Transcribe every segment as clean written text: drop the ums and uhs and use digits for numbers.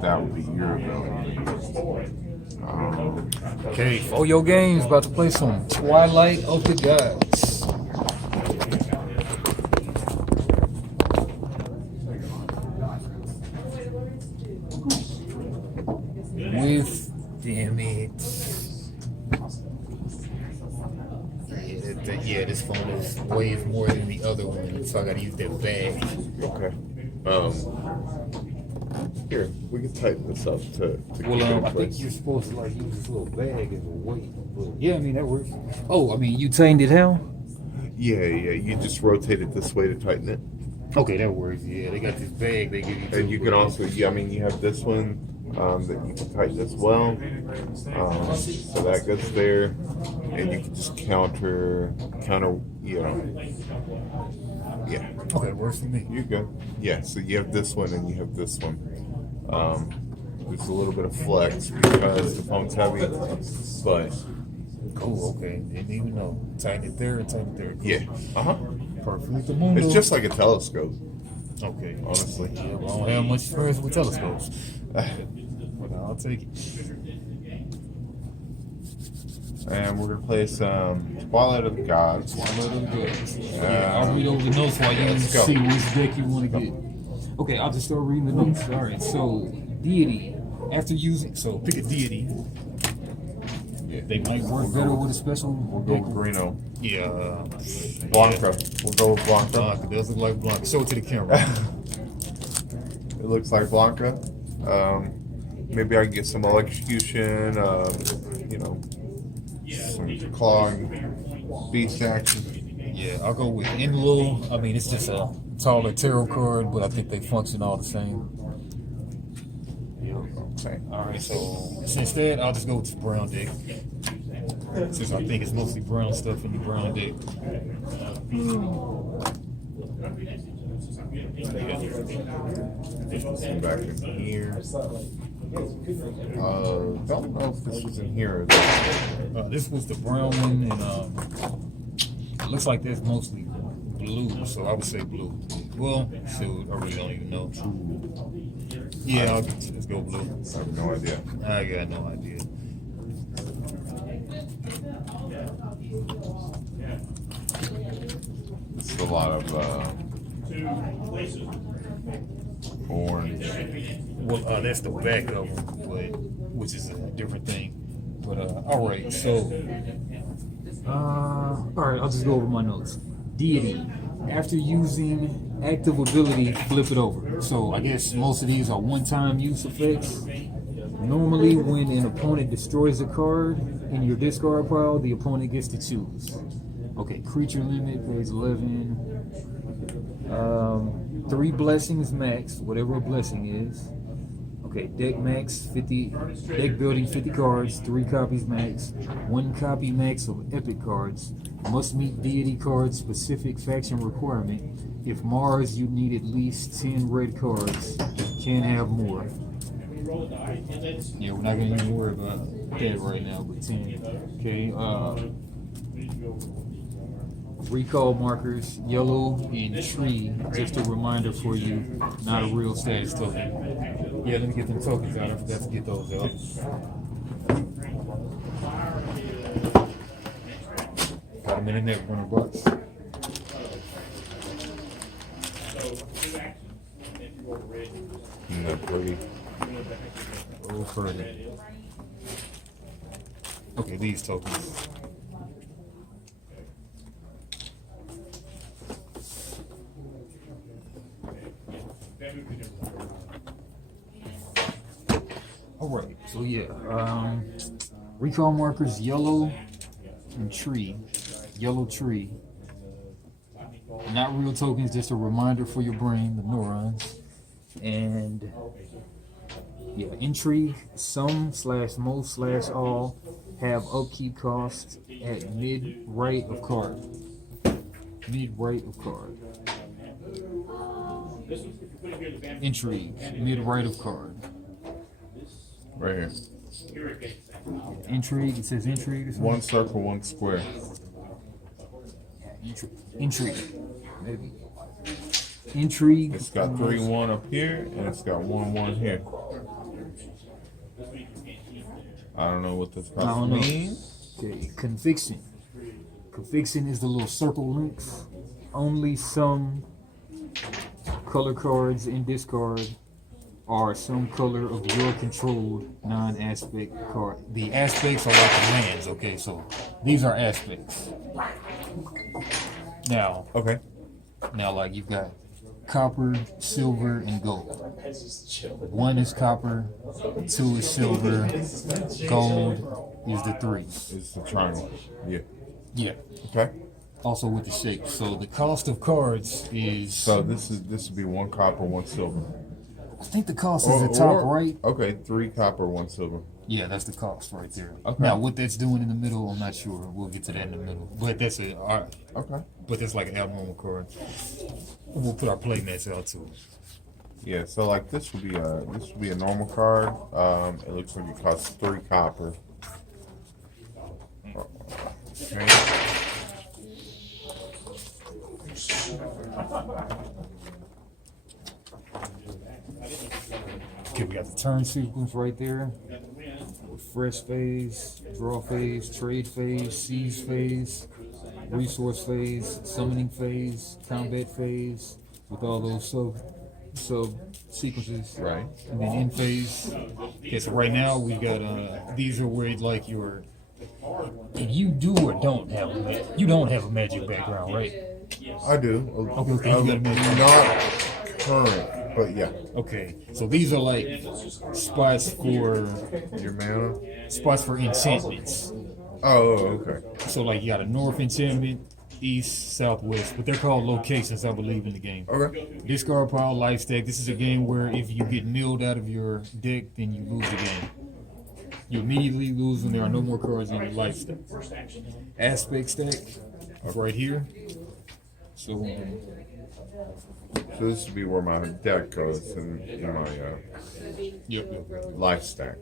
that would be your ability. Okay, for your games, about to play some Twilight of the Gods. With, damn it. Yeah, this phone is way more than the other one, so I gotta use that bag. Okay. Here, we can tighten this up to keep it in I think place. you're supposed to like use this little bag as a weight. But yeah, I mean that works. Oh, I mean you tightened it how? Yeah, you just rotate it this way to tighten it. Okay, that works. Yeah, they got this bag they give you. And you can also, you have this one that you can tighten as well. So that goes there, and you can just counter, Yeah. Okay, works for me. You're good. Yeah, so you have this one and you have this one. There's a little bit of flex because the phone's heavy, but Cool. Okay, didn't even know. Tighten it there and tighten it there. Cool. yeah, Perfect. it's just like a telescope, Okay. honestly. Yeah, well, I don't have much experience with telescopes. But I'll take it. And we're gonna play some Twilight of the Gods. Yeah, I'll read over the notes while you let's go. see which deck you want to get. Okay, I'll just start reading the notes. All right, so deity. After using, so pick a deity. Yeah. They might work better with a special. We'll go with Greeno. Yeah. Blanca. We'll go with Blanca. Blanca does look like Blanca. Show it to the camera. It looks like Blanca. Maybe I can get some electrocution. Some clog, beast action. Yeah, I'll go with Enlil. I mean, it's just a taller tarot card, but I think they function all the same. Okay. Alright, so instead, I'll just go with the brown deck. Since I think it's mostly brown stuff in the brown deck. Come back in here. Don't know if this was in here. This was the brown one, and it looks like that's mostly blue, so I would say blue. Well, shoot, I really don't even know. Yeah, let's go blue. I have no idea. I got no idea. It's a lot of orange. Well, that's the back of them, which is a different thing. But all right, so all right, I'll just go over my notes. Deity. After using active ability, flip it over. So I guess most of these are one-time use effects. Normally, when an opponent destroys a card in your discard pile, the opponent gets to choose. Okay, creature limit, page 11. 3 blessings max, whatever a blessing is. Okay, deck max 50, deck building 50 cards, 3 copies max, 1 copy max of epic cards. Must meet deity cards specific faction requirement. If Mars, you need at least 10 red cards. Can't have more. Yeah, we're not gonna even worry about that right now, but 10. Okay, recall markers, yellow and tree, just a reminder for you, not a real status token. Yeah, let me get them tokens out. I forgot to get those out. Got them in the neck, $100. No, pretty. Oh, further. Okay, these tokens. Alright, so yeah, recall markers, yellow and tree, yellow tree. Not real tokens, just a reminder for your brain, the neurons. And yeah, intrigue, some / most / all have upkeep costs at mid right of card. Mid right of card. Intrigue, mid right of card. Right here. Intrigue, it says intrigue. 1 circle, 1 square. Intrigue. Maybe. Intrigue. It's got 3-1 up here, and it's got 1-1 here. I don't know what this I don't know. means. Okay, conviction. Conviction is the little circle links. Only some color cards in discard are some color of your controlled non-aspect card. The aspects are like the lands, okay, so these are aspects. Now, Okay. like you've got copper, silver, and gold. 1 is copper, 2 is silver, gold is the 3. It's the triangle. Yeah. Yeah. Okay. Also with the shape. So the cost of cards is. So this would be 1 copper, 1 silver. I think the cost is the top right. Okay, 3 copper, 1 silver. Yeah, that's the cost right there. Okay. Now what that's doing in the middle, I'm not sure. We'll get to that in the middle. But that's a Okay. but that's like an abnormal card. We'll put our play mats out to it. Yeah, so like this would be a normal card. It looks like it costs 3 copper. Okay. Okay, we got the turn sequence right there. Refresh phase, draw phase, trade phase, seize phase, resource phase, summoning phase, combat phase, with all those sub sequences. Right. And then end phase. Okay, so right now we got these are where like your and you do or don't have you don't have a magic background, right? I do. Okay, you got a magic. Not current, but yeah. Okay, so these are like spots for Your mana? spots for enchantments. Oh, okay. So like you got a north enchantment, east, southwest, but they're called locations, I believe, in the game. Okay. Discard pile, life stack. This is a game where if you get milled out of your deck, then you lose the game. You immediately lose when there are no more cards in your life stack. Aspect stack, right here. So So this would be where my deck goes in my yep. life stack.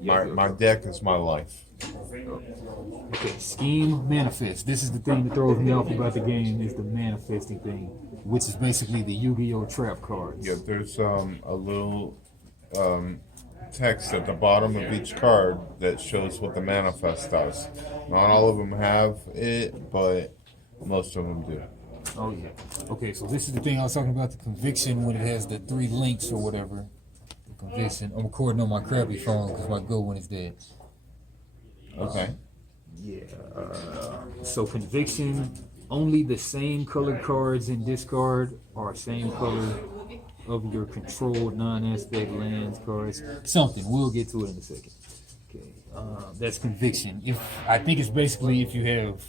My deck is my life. Okay, scheme, manifest. This is the thing that throws me off about the game is the manifesting thing, which is basically the Yu-Gi-Oh! Trap cards. Yeah, there's a little text at the bottom of each card that shows what the manifest does. Not all of them have it, but most of them do. Oh yeah. Okay, so this is the thing I was talking about, the conviction when it has the 3 links or whatever. The conviction. I'm recording on my crappy phone because my good one is dead. Okay. Yeah. So conviction, only the same colored cards in discard are same color of your controlled non-aspect lands cards. Something. We'll get to it in a second. Okay. That's conviction. I think it's basically if you have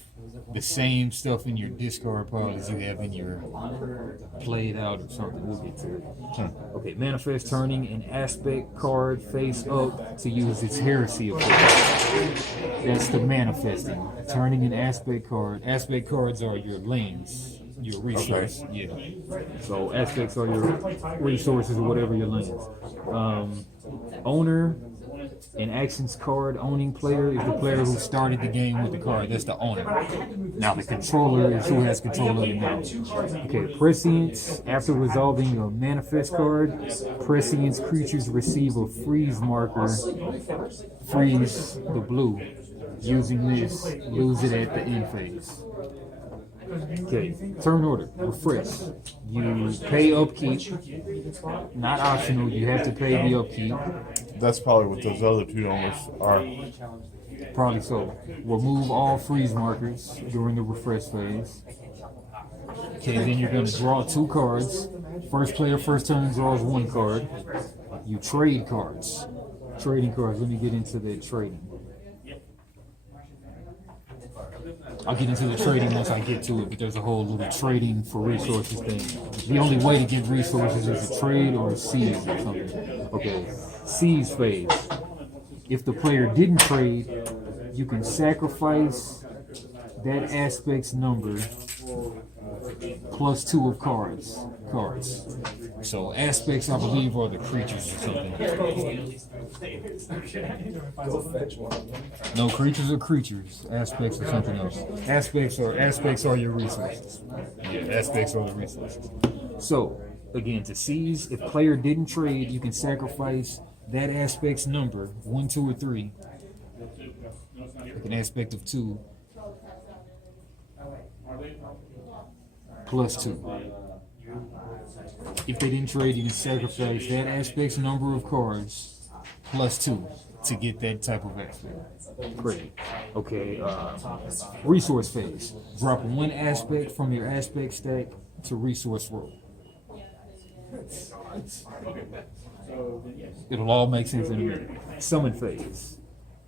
the same stuff in your discard pile as you have in your played out or something. We'll get to it. Okay, manifest turning an aspect card face up to use its heresy effect. That's the manifesting. Turning an aspect card. Aspect cards are your lands, your resources. Okay. Yeah. So aspects are your resources or whatever your lands. Owner. An actions card owning player is the player who started the game with the card. That's the owner. Now the controller is who has control of it now. Okay, prescience. After resolving a manifest card, prescience creatures receive a freeze marker. Freeze the blue. Using this, lose it at the end phase. Okay, turn order, refresh. You pay upkeep, not optional, you have to pay the upkeep. That's probably what those other 2 numbers are. Probably so. Remove all freeze markers during the refresh phase. Okay, then you're going to draw 2 cards. First player, first turn, draws 1 card. You trade cards. Trading cards, let me get into the trading. I'll get into the trading once I get to it, but there's a whole little trading for resources thing. The only way to get resources is to trade or seize or something. Okay, seize phase. If the player didn't trade, you can sacrifice that aspect's number plus 2 of cards. So aspects, I believe, are the creatures or something. No, creatures are creatures. Aspects are something else. Aspects are your resources. Yeah, aspects are the resources. So again, to seize, if player didn't trade, you can sacrifice that aspect's number, 1, 2, or 3, like an aspect of 2, plus 2. If they didn't trade, you can sacrifice that aspect's number of cards plus 2 to get that type of aspect. Great. Okay, resource phase. Drop 1 aspect from your aspect stack to resource row. It'll all make sense in a minute. Summon phase.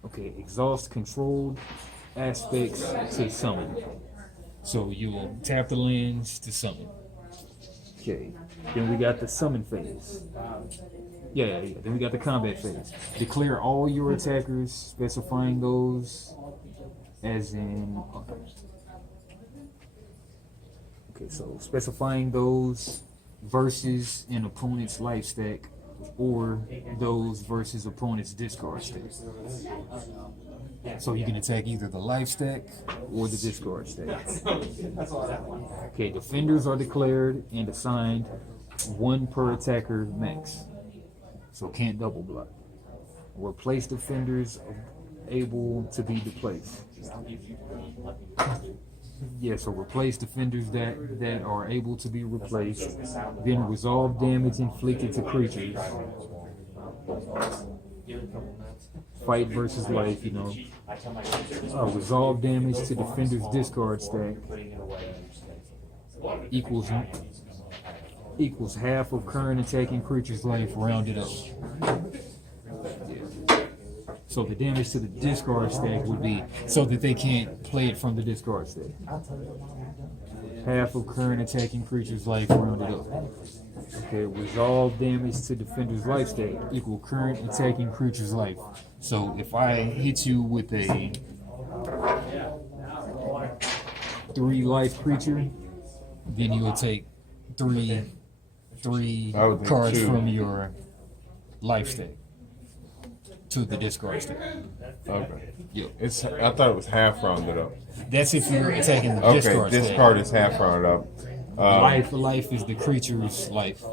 Okay, exhaust controlled aspects to summon. So you'll tap the lands to summon. Okay, then we got the summon phase. Yeah. Then we got the combat phase. Declare all your attackers, specifying those as in. Okay, so specifying those versus an opponent's life stack or those versus opponent's discard stack. So you can attack either the life stack or the discard stack. Okay, defenders are declared and assigned 1 per attacker max. So can't double block. Replace defenders able to be displaced. Yeah, so replace defenders that are able to be replaced. Then resolve damage inflicted to creatures. Fight versus life, you know. Resolve damage to defender's discard stack equals half of current attacking creature's life rounded up. Yeah. So the damage to the discard stack would be so that they can't play it from the discard stack. Half of current attacking creature's life rounded up. Okay, resolve damage to defender's life stack equal current attacking creature's life. So if I hit you with a 3 life creature, then you'll take three cards from your life stack to the discard stack. Okay. Yep. I thought it was half rounded up. That's if you're attacking the Okay, discard this stack. card is half rounded up. Life is the creature's life.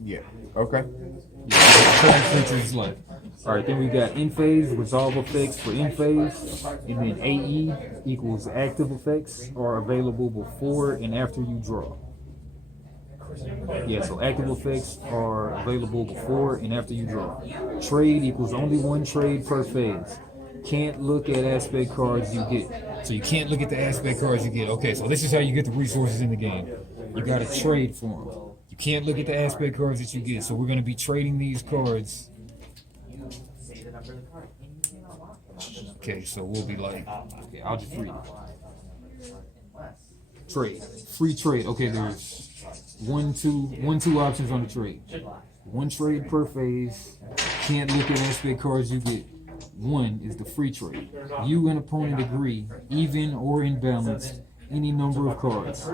Yeah. Okay. Current creature's life. Alright, then we got in phase, resolve effects for in phase, and then AE equals active effects are available before and after you draw. Yeah, so active effects are available before and after you draw. Trade equals only 1 trade per phase. Can't look at aspect cards you get. So you can't look at the aspect cards you get. Okay, so this is how you get the resources in the game. You gotta trade for them. You can't look at the aspect cards that you get. So we're gonna be trading these cards. Okay, so we'll be like, okay, I'll just read it. Trade. Free trade. Okay, there's one, two options on the trade. 1 trade per phase. Can't look at aspect cards you get. 1 is the free trade. You and opponent agree, even or in balance, any number of cards.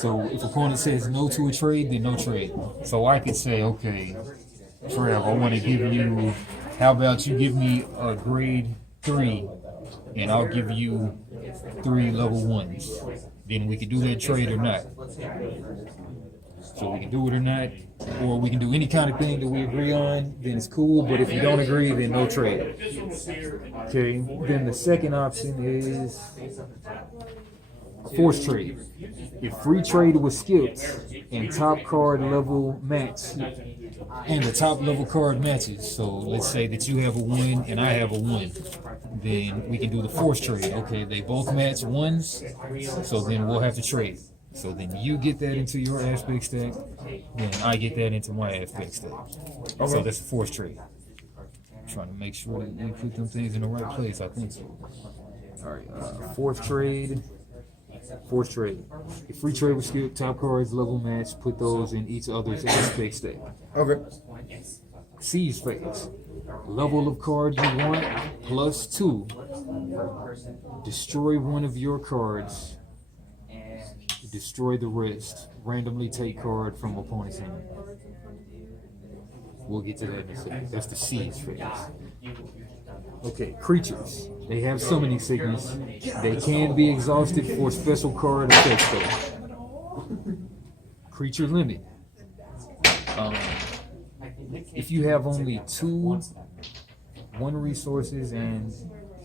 So if opponent says no to a trade, then no trade. So I could say, okay, Trev, I want to give you, how about you give me a grade 3 and I'll give you 3 level 1s. Then we can do that trade or not. So we can do it or not, or we can do any kind of thing that we agree on, then it's cool, but if you don't agree, then no trade. Okay, then the second option is forced trade. If free trade was skipped and top card level match, and the top level card matches, so let's say that you have a 1 and I have a 1, then we can do the forced trade. Okay, they both match 1s, so then we'll have to trade. So then you get that into your aspect stack, then I get that into my aspect stack. Okay. So that's a forced trade. I'm trying to make sure that we put them things in the right place, I think so. Alright, forced trade. Forced trade. If free trade was skipped, top cards, level match, put those in each other's aspect stack. Okay. Siege phase. Level of card you want, plus 2. Destroy one of your cards. Destroy the rest. Randomly take card from opponent's hand. We'll get to that in a second. That's the siege phase. Okay, creatures. They have summoning sickness. They can be exhausted for special card effects though. Creature limit. If you have only 1 resources and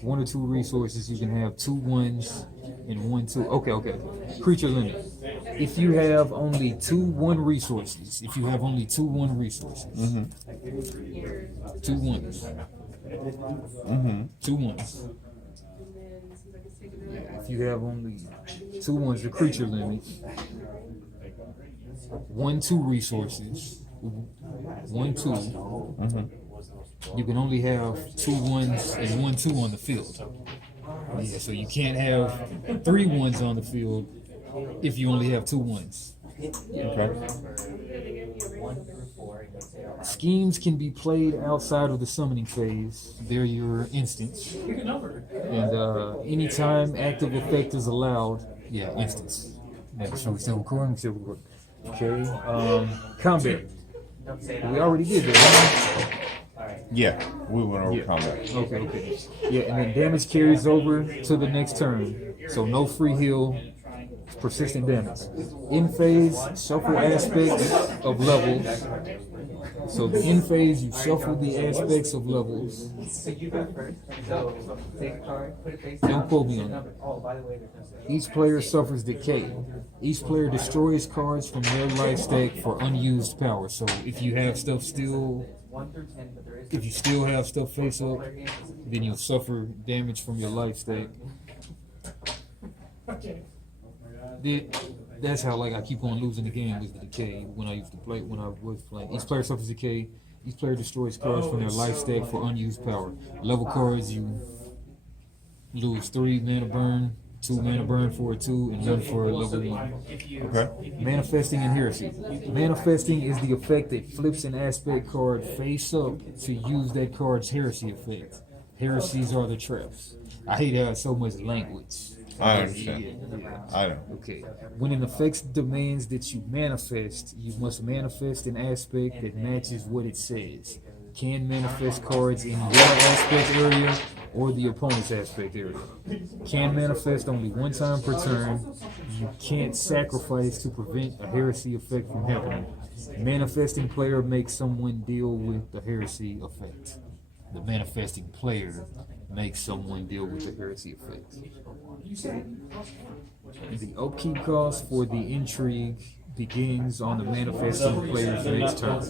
1 or 2 resources, you can have 2 1s and 1 2. Okay. Creature limit. If you have only 2 1 resources, 2 1 resources, 2 1s, 2 1s. Yeah, if you have only 2 1s, the creature limit. 1 2 resources, 1 2. You can only have 2 1s and 1 2 on the field. Yeah, so you can't have 3 1s on the field if you only have 2 1s. Okay. Schemes can be played outside of the summoning phase. They're your instants. And anytime active effect is allowed, instants. Yeah, so we're still recording. Okay. Combat. We already did that. Yeah, we went over combat. Okay. Yeah, and then damage carries over to the next turn. So no free heal, persistent damage. In phase, shuffle aspects of levels. So in phase, you shuffle the aspects of levels. So you go first. So take a card, put it face down. Don't quote me on that. Oh, by the way, there's no. Each player suffers decay. Each player destroys cards from their life stack for unused power. So if you have stuff still, 1 through 10, but there is. if you still have stuff face up, then you'll suffer damage from your life stack. That's how I keep on losing the game with the decay when I was playing. Each player suffers decay. Each player destroys cards from their life stack for unused power. Level cards, you lose 3 mana burn, 2 mana burn for a 2, and 1 for level 1. Okay. Manifesting and Heresy. Manifesting is the effect that flips an aspect card face up to use that card's Heresy effect. Heresies are the traps. I hate how it's so much language. I understand. Yeah. I know. Okay. When an effect demands that you manifest, you must manifest an aspect that matches what it says. Can manifest cards in your aspect area or the opponent's aspect area. Can manifest only 1 time per turn. You can't sacrifice to prevent a heresy effect from happening. Manifesting player makes someone deal with the heresy effect. The manifesting player makes someone deal with the heresy effect. The upkeep cost for the intrigue begins on the manifesting player's next turn.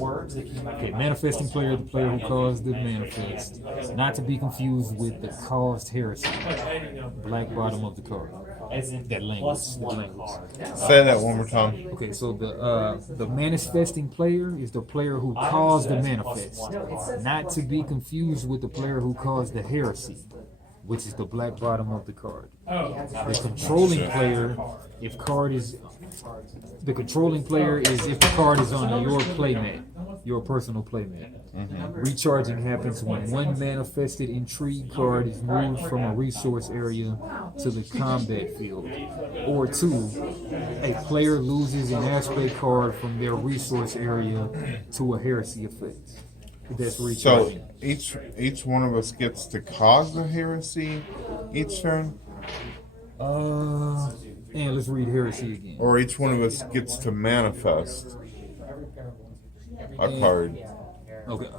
Okay, manifesting player, the player who caused the manifest. Not to be confused with the caused heresy. Black bottom of the card. That language. Say that one more time. Okay, so the manifesting player is the player who caused the manifest. Not to be confused with the player who caused the heresy, which is the black bottom of the card. The controlling player, if the card is on your playmat, your personal playmat. Recharging happens when 1 manifested intrigue card is moved from a resource area to the combat field. Or 2, a player loses an aspect card from their resource area to a heresy effect. That's recharging. So each one of us gets to cause the heresy each turn? And let's read heresy again. Or each one of us gets to manifest a card? Okay,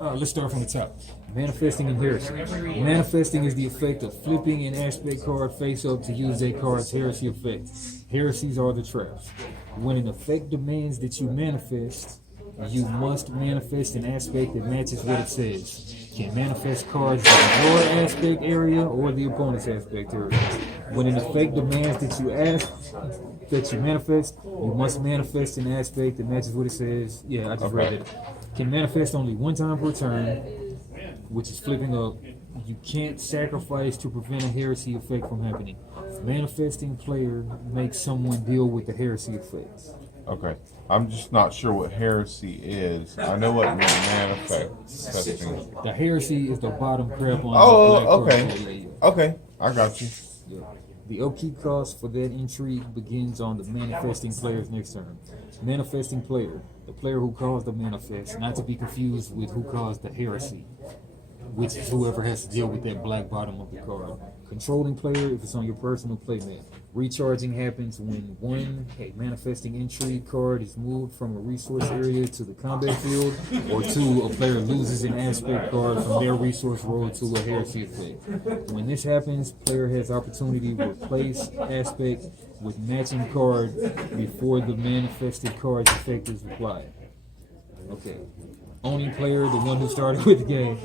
let's start from the top. Manifesting and heresy. Manifesting is the effect of flipping an aspect card face up to use that card's heresy effect. Heresies are the traps. When an effect demands that you manifest, you must manifest an aspect that matches what it says. Can manifest cards in your aspect area or the opponent's aspect area. When an effect demands that you manifest, you must manifest an aspect that matches what it says. Yeah, I just read it. Can manifest only 1 time per turn, which is flipping up. You can't sacrifice to prevent a heresy effect from happening. Manifesting player makes someone deal with the heresy effects. Okay. I'm just not sure what heresy is. I know what manifesting is. The heresy is the bottom crap on Oh, the black okay. card. Yeah. Okay, I got you. Yeah. The upkeep cost for that intrigue begins on the manifesting player's next turn. Manifesting player, the player who caused the manifest, not to be confused with who caused the heresy. which is whoever has to deal with that black bottom of the card. Controlling player, if it's on your personal playmat. Recharging happens when one, a manifesting intrigue card is moved from a resource area to the combat field, or two, a player loses an aspect card from their resource roll to a heresy effect. When this happens, player has opportunity to replace aspect with matching card before the manifested card's effect is applied. Okay. Owning player, the one who started with the game.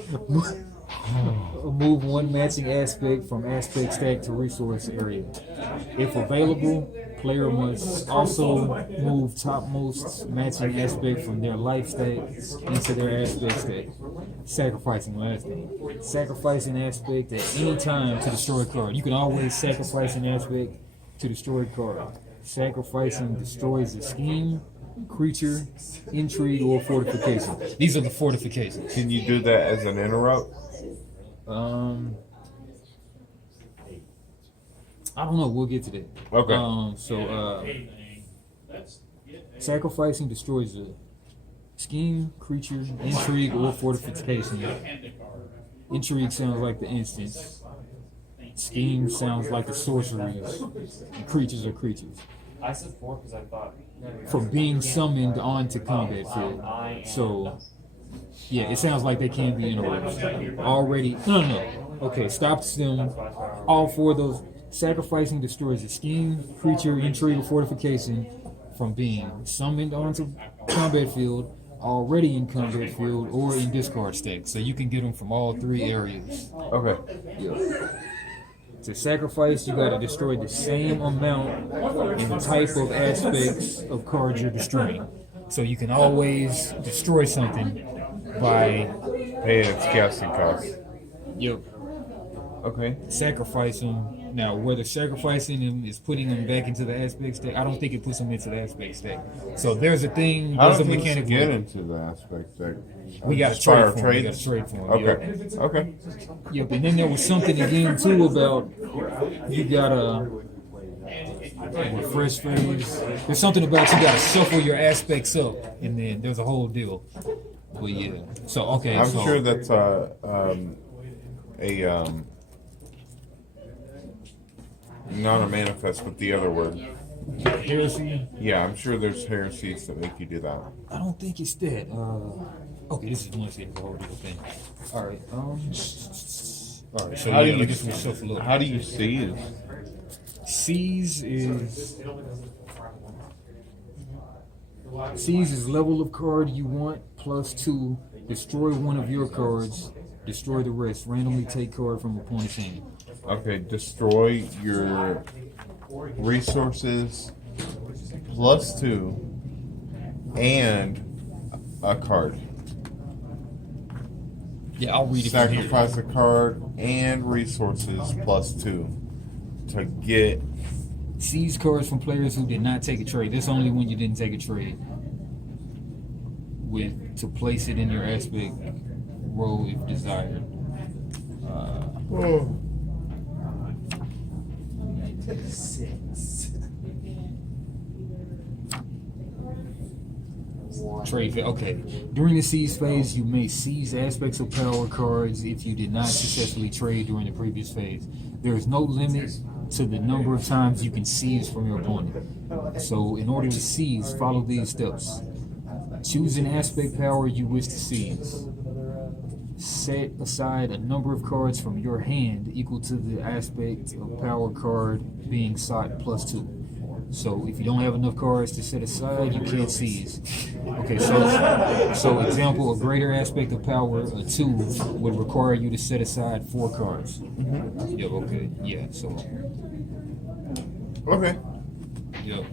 Move one matching aspect from aspect stack to resource area. If available, player must also move topmost matching aspect from their life stack into their aspect stack. Sacrificing, last thing. Sacrificing aspect at any time to destroy a card. You can always sacrifice an aspect to destroy a card. Sacrificing destroys a scheme, creature, intrigue, or fortification. These are the fortifications. Can you do that as an interrupt? I don't know. We'll get to that. Okay. Sacrificing destroys a scheme, creature, intrigue, or fortification. Intrigue sounds like the instance. Scheme sounds like the sorceries. And creatures are creatures. I said 4 because I thought. From being summoned onto combat field. So, yeah, it sounds like they can be interrupted. Already, no. Okay, stops them. All 4 of those. Sacrificing destroys a scheme, creature, intrigue, or fortification from being summoned onto combat field, already in combat field, or in discard stack. So you can get them from all 3 areas. Okay. Yeah. To sacrifice, you gotta destroy the same amount and type of aspects of cards you're destroying. So you can always destroy something by Paying its casting cost. Okay. sacrificing. Now, whether sacrificing him is putting him back into the aspect stack, I don't think it puts him into the aspect stack. So there's a thing, How there's a does mechanic. get into the aspect deck? We got to Just fire trade for him. We got trades? to trade for him. Okay. Okay. Yep. And then there was something again too about you gotta refresh phase. There's something about you gotta shuffle your aspects up, and then there's a whole deal. But yeah. So okay. I'm so, sure that's not a manifest, but the other word. heresy. Yeah, I'm sure there's heresies that make you do that. I don't think it's that. Okay, this is one thing, the whole deal thing. All right. All right. So How do yeah, you I guess we shuffle up. How do you seize? Seize is level of card you want +2. Destroy one of your cards. Destroy the rest. Randomly take card from opponent's hand. Okay, destroy your resources +2 and a card. Yeah, I'll read it from here. Sacrifice a card and resources +2 to get. Seize cards from players who did not take a trade. That's only when you didn't take a trade. With to place it in your aspect row if desired. Trade. Okay. During the seize phase, you may seize aspects of power cards if you did not successfully trade during the previous phase. There is no limit to the number of times you can seize from your opponent. So, in order to seize, follow these steps. Choose an aspect power you wish to seize. Set aside a number of cards from your hand equal to the aspect of power card being sought +2. So if you don't have enough cards to set aside, you can't seize. Okay, so example, a greater aspect of power, a 2, would require you to set aside 4 cards. Yep, okay, yeah, so. Okay. Yep.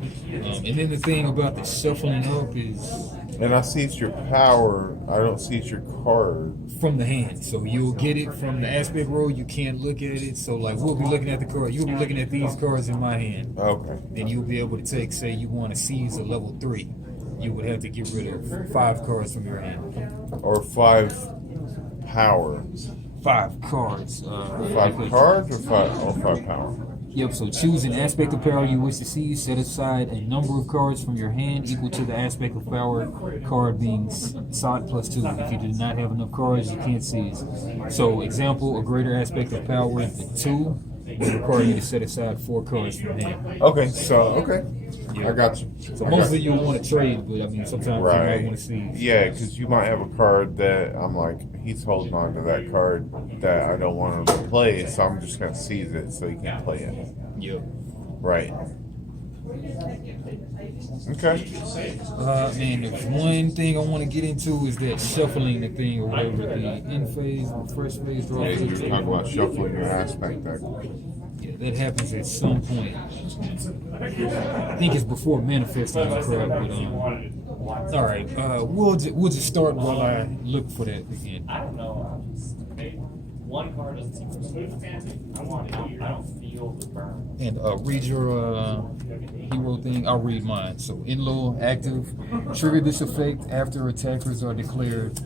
And then the thing about the shuffling up is And I seize your power. I don't seize your card. from the hand. So you'll get it from the aspect roll. You can't look at it. So like we'll be looking at the card. You'll be looking at these cards in my hand. Okay. Then you'll be able to take, say you want to seize a level 3. You would have to get rid of 5 cards from your hand. Or 5 power. 5 cards. 5 cards or 5 power? Yep, so choose an aspect of power you wish to see. Set aside a number of cards from your hand equal to the aspect of power card being sought plus 2. If you do not have enough cards, you can't seize. So, example, a greater aspect of power than 2 would require you to set aside 4 cards from hand. Okay, so okay, I got you. So mostly you want to trade, but I mean sometimes you might want to seize. Yeah, because you might have a card that I'm like, he's holding on to that card that I don't want him to play, so I'm just gonna seize it so he can play it. Yep. Right. Okay. Man, the one thing I want to get into is that shuffling the thing or whatever, the end phase, the first phase draw. Yeah, you're talking about shuffling your aspect deck. Yeah, that happens at some point. I think it's before manifesting the crap, but all right, we'll just start while I look for that again. I don't know. One card doesn't seem to I don't feel the burn. And read your hero thing. I'll read mine. So, in low, active. Trigger this effect after attackers are declared.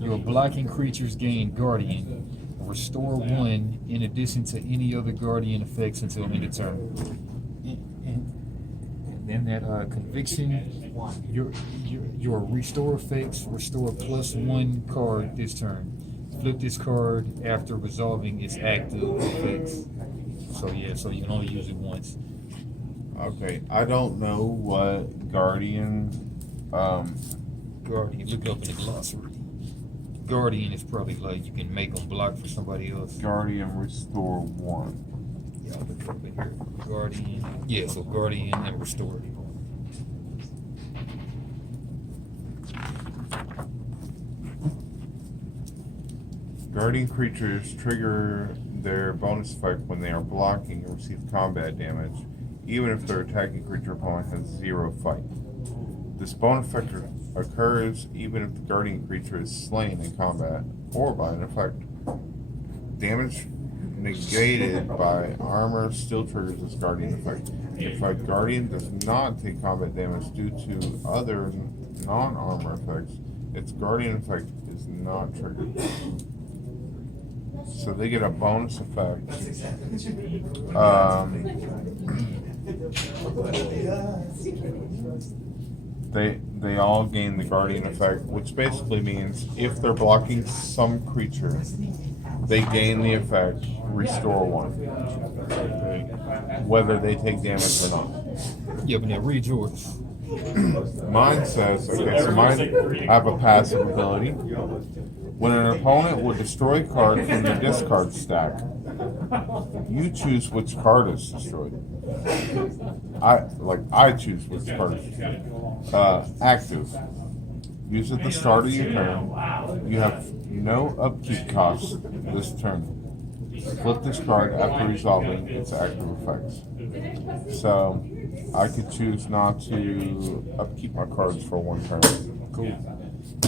Your blocking creatures gain Guardian. Restore 1 in addition to any other Guardian effects until end of turn. And then that conviction, your restore effects restore +1 card this turn. Flip this card after resolving its active effects. So yeah, so you can only use it once. Okay, I don't know what Guardian. Guardian, look up in the glossary. Guardian is probably like you can make them block for somebody else. Guardian restore 1. Yeah, I'll look it up in here. Guardian. Yeah, so Guardian and restore. Guardian creatures trigger their bonus effect when they are blocking and receive combat damage, even if their attacking creature opponent has 0 fight. This bonus effect occurs even if the Guardian creature is slain in combat or by an effect. Damage negated by armor still triggers this Guardian effect. If a Guardian does not take combat damage due to other non-armor effects, its Guardian effect is not triggered. So they get a bonus effect. They all gain the Guardian effect, which basically means if they're blocking some creature, they gain the effect, restore 1, whether they take damage or not. Yeah, but now read yours. Mine says, okay, so mine, I have a passive ability. When an opponent will destroy a card from the discard stack, you choose which card is destroyed. I choose which card is destroyed. Active. Use at the start of your turn. You have no upkeep costs this turn. Flip this card after resolving its active effects. So, I could choose not to upkeep my cards for 1 turn. Cool.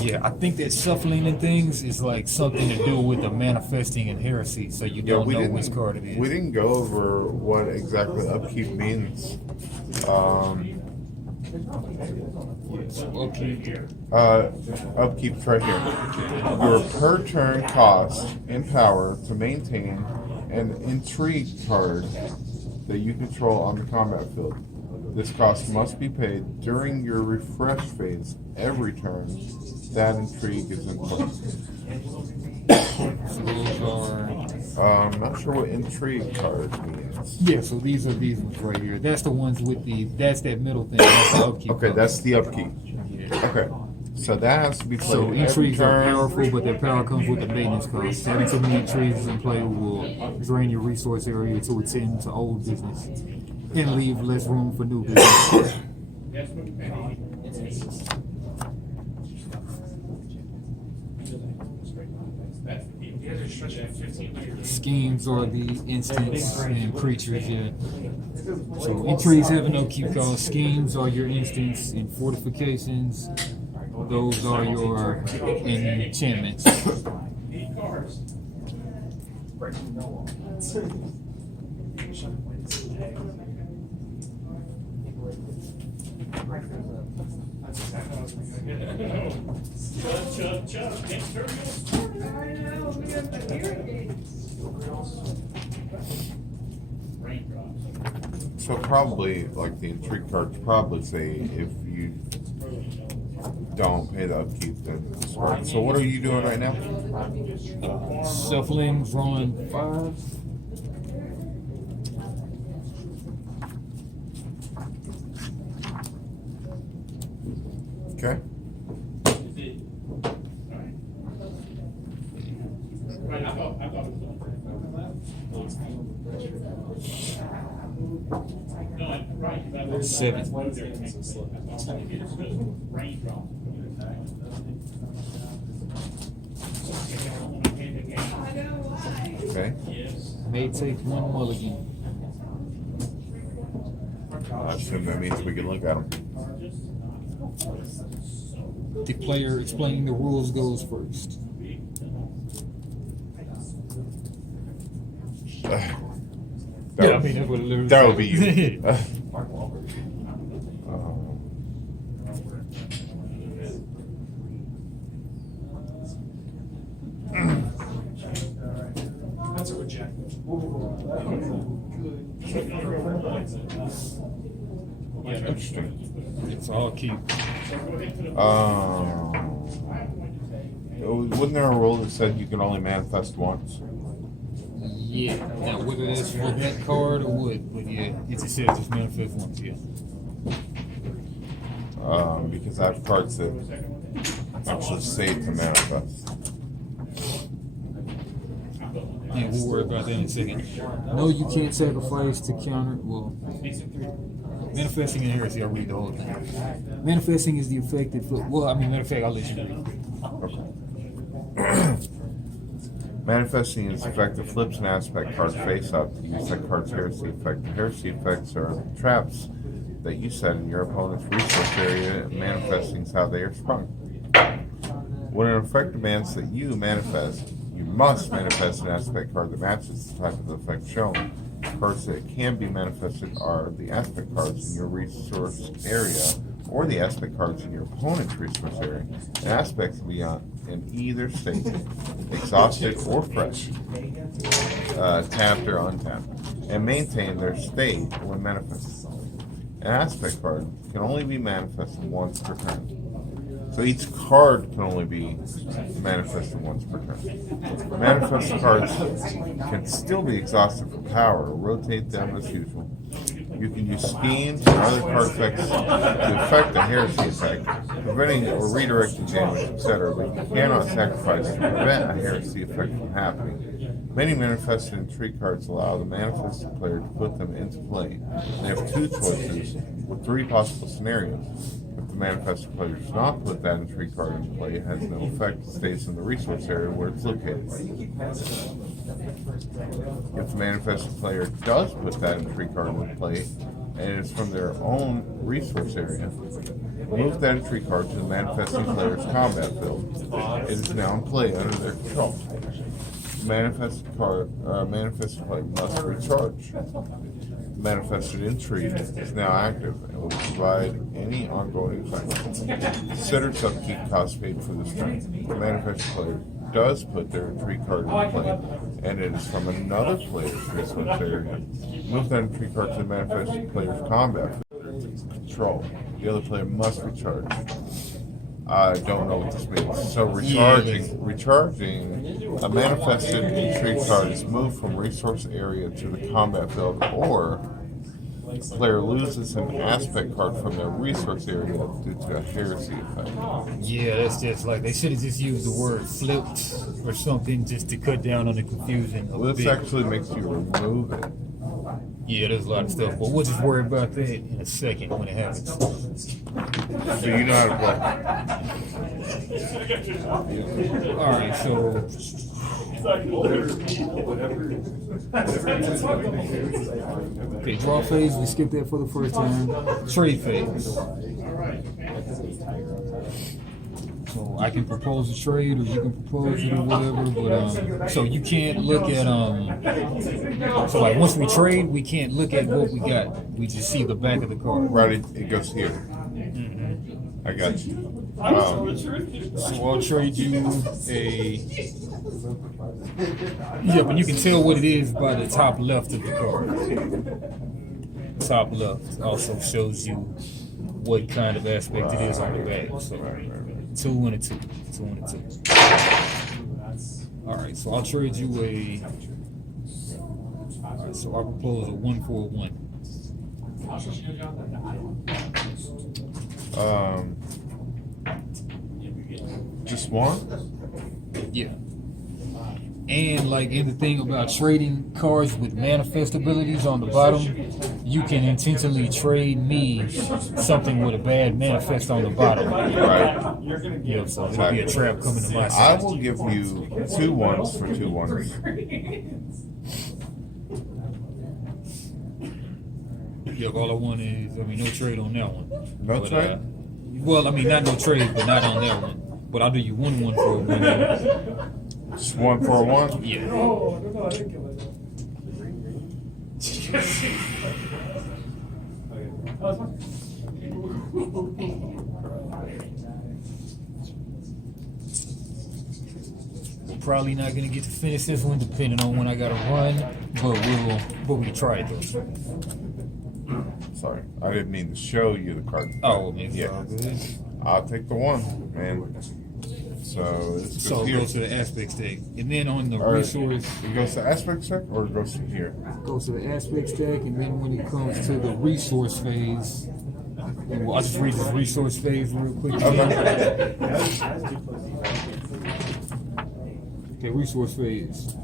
Yeah, I think that shuffling and things is like something to do with the manifesting and heresy, so you don't know which card it is. We didn't go over what exactly upkeep means. Upkeep's right here. Your per turn cost in power to maintain an intrigue card that you control on the combat field. This cost must be paid during your refresh phase every turn that intrigue is in place. I'm not sure what intrigue card means. Yeah, so these are these ones right here. That's the ones with that's that middle thing. That's the upkeep. Okay, that's the upkeep. Yeah. Okay, so that has to be played So every intrigues are turn. powerful, but their power comes with the maintenance cost. Having too many intrigues in play will drain your resource area to attend to old business and leave less room for new business. Schemes are the instants and creatures, yeah. So intrigues have no upkeep cost. Schemes are your instants and fortifications. Those are your enchantments. raindrops. So probably, like the intrigue cards probably say if you don't pay the upkeep, then discard. So what are you doing right now? Shuffling, drawing 5. Okay. Right, I thought it was no, right. That was 7. Raindrops. Okay. Yes. May take 1 mulligan. I assume that means we can look at them. The player explaining the rules goes first. That I mean, that's what it literally that would be says. you. That's a reject. Interesting. It's all keep. Wasn't there a rule that said you can only manifest once? Yeah. Now, whether that's for that card or what, but yeah, it just says just manifest once, yeah. Because I have cards that actually say to manifest. Yeah, we'll worry about that in a second. No, you can't sacrifice to counter. Well, manifesting and heresy, I'll read the whole thing. Manifesting is the effect that. Well, I mean, matter of fact, I'll let you know. Okay. Manifesting is effect that flips an aspect card face up to use that card's heresy effect. The heresy effects are traps that you set in your opponent's resource area, and manifesting is how they are sprung. When an effect demands that you manifest, you must manifest an aspect card that matches the type of the effect shown. Cards that can be manifested are the aspect cards in your resource area or the aspect cards in your opponent's resource area. An aspect can be in either state, exhausted or fresh, tapped or untapped, and maintain their state when manifested. An aspect card can only be manifested once per turn. So each card can only be manifested once per turn. Manifested cards can still be exhausted for power or rotate them as usual. You can use schemes or other card effects to affect the heresy effect, preventing or redirecting damage, etc., but you cannot sacrifice to prevent a heresy effect from happening. Many manifested intrigue cards allow the manifested player to put them into play. They have 2 choices with 3 possible scenarios. If the manifested player does not put that intrigue card into play, it has no effect. It stays in the resource area where it's located. If the manifested player does put that intrigue card into play, and it is from their own resource area, move that intrigue card to the manifesting player's combat field. It is now in play under their control. The manifested player must recharge. Manifested intrigue is now active and will provide any ongoing effect. Consider upkeep costs paid for this turn. The manifested player does put their intrigue card into play, and it is from another player's resource area. Move that intrigue card to the manifested player's combat field. Control. The other player must recharge. I don't know what this means. So recharging a manifested intrigue card is moved from resource area to the combat field, or the player loses an aspect card from their resource area due to a heresy effect. Yeah, that's just like they should have just used the word flipped or something just to cut down on the confusion. Well, this actually makes you remove it. Yeah, there's a lot of stuff, but we'll just worry about that in a second when it happens. So you know how to play. All right, so okay, draw phase. We skipped that for the first time. Trade phase. So I can propose a trade, or you can propose it, or whatever. But so you can't look at So like once we trade, we can't look at what we got. We just see the back of the card. Right, it goes here. I got you. Wow. So I'll trade you a. Yeah, but you can tell what it is by the top left of the card. Top left also shows you what kind of aspect it is on the back. So 2 and a 2. 2 and a 2. Alright, so I'll trade you a. Alright, so I'll propose a 1 for a 1. Just one? Yeah. And like in the thing about trading cards with manifest abilities on the bottom, you can intentionally trade me something with a bad manifest on the bottom. Right. Yeah, so it'll be a trap coming to my I side. will give you 2 ones for 2 ones. Yeah, all I want is, no trade on that one. No trade? Well, not no trade, but not on that one. But I'll do you 1 for a 1. Just 1 for a 1? Yeah. We're probably not gonna get to finish this one, depending on when I gotta run. But we can try it though. Sorry, I didn't mean to show you the card. Oh, man. Yeah. I'll take the 1, man. So it's So it goes to the aspect stack, and then on the resource, it goes to aspect stack or it goes to here? it goes to the aspect stack, and then when it comes to the resource phase, well, I'll just read this resource phase real quick. Okay, resource phase.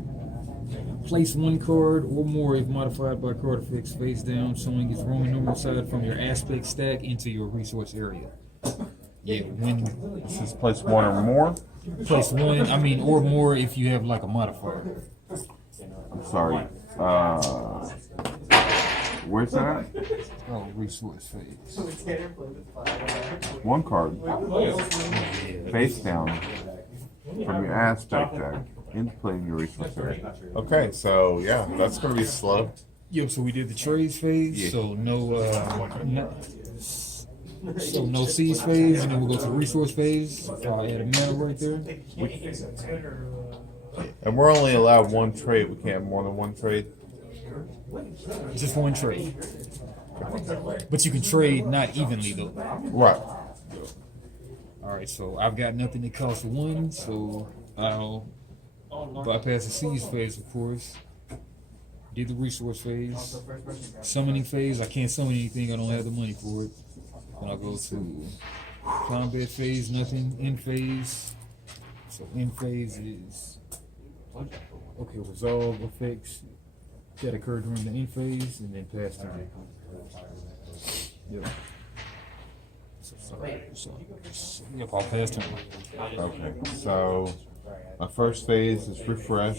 Place 1 card or more if modified by card effects face down, showing its Roman numeral side from your aspect stack into your resource area. Yeah, when This is place 1 or more? place 1, or more if you have like a modifier. I'm sorry. Where's that? Oh, resource phase. 1 card. Face down from your aspect deck into play in your resource area. Okay, so yeah, that's gonna be slow. Yep, so we did the trades phase, Yeah. so no seas phase, and then we'll go to the resource phase. I'll add a mana right there. And we're only allowed 1 trade. We can't have more than 1 trade. Just 1 trade. But you can trade not evenly though. Right. Alright, so I've got nothing that costs 1, so I'll bypass the seas phase, of course. Did the resource phase. Summoning phase, I can't summon anything, I don't have the money for it. Then I'll go to combat phase, nothing. End phase. So end phase is okay, resolve effects that occur during the end phase and then pass turn. Yep. Yep, I'll pass turn. Okay. So my first phase is refresh.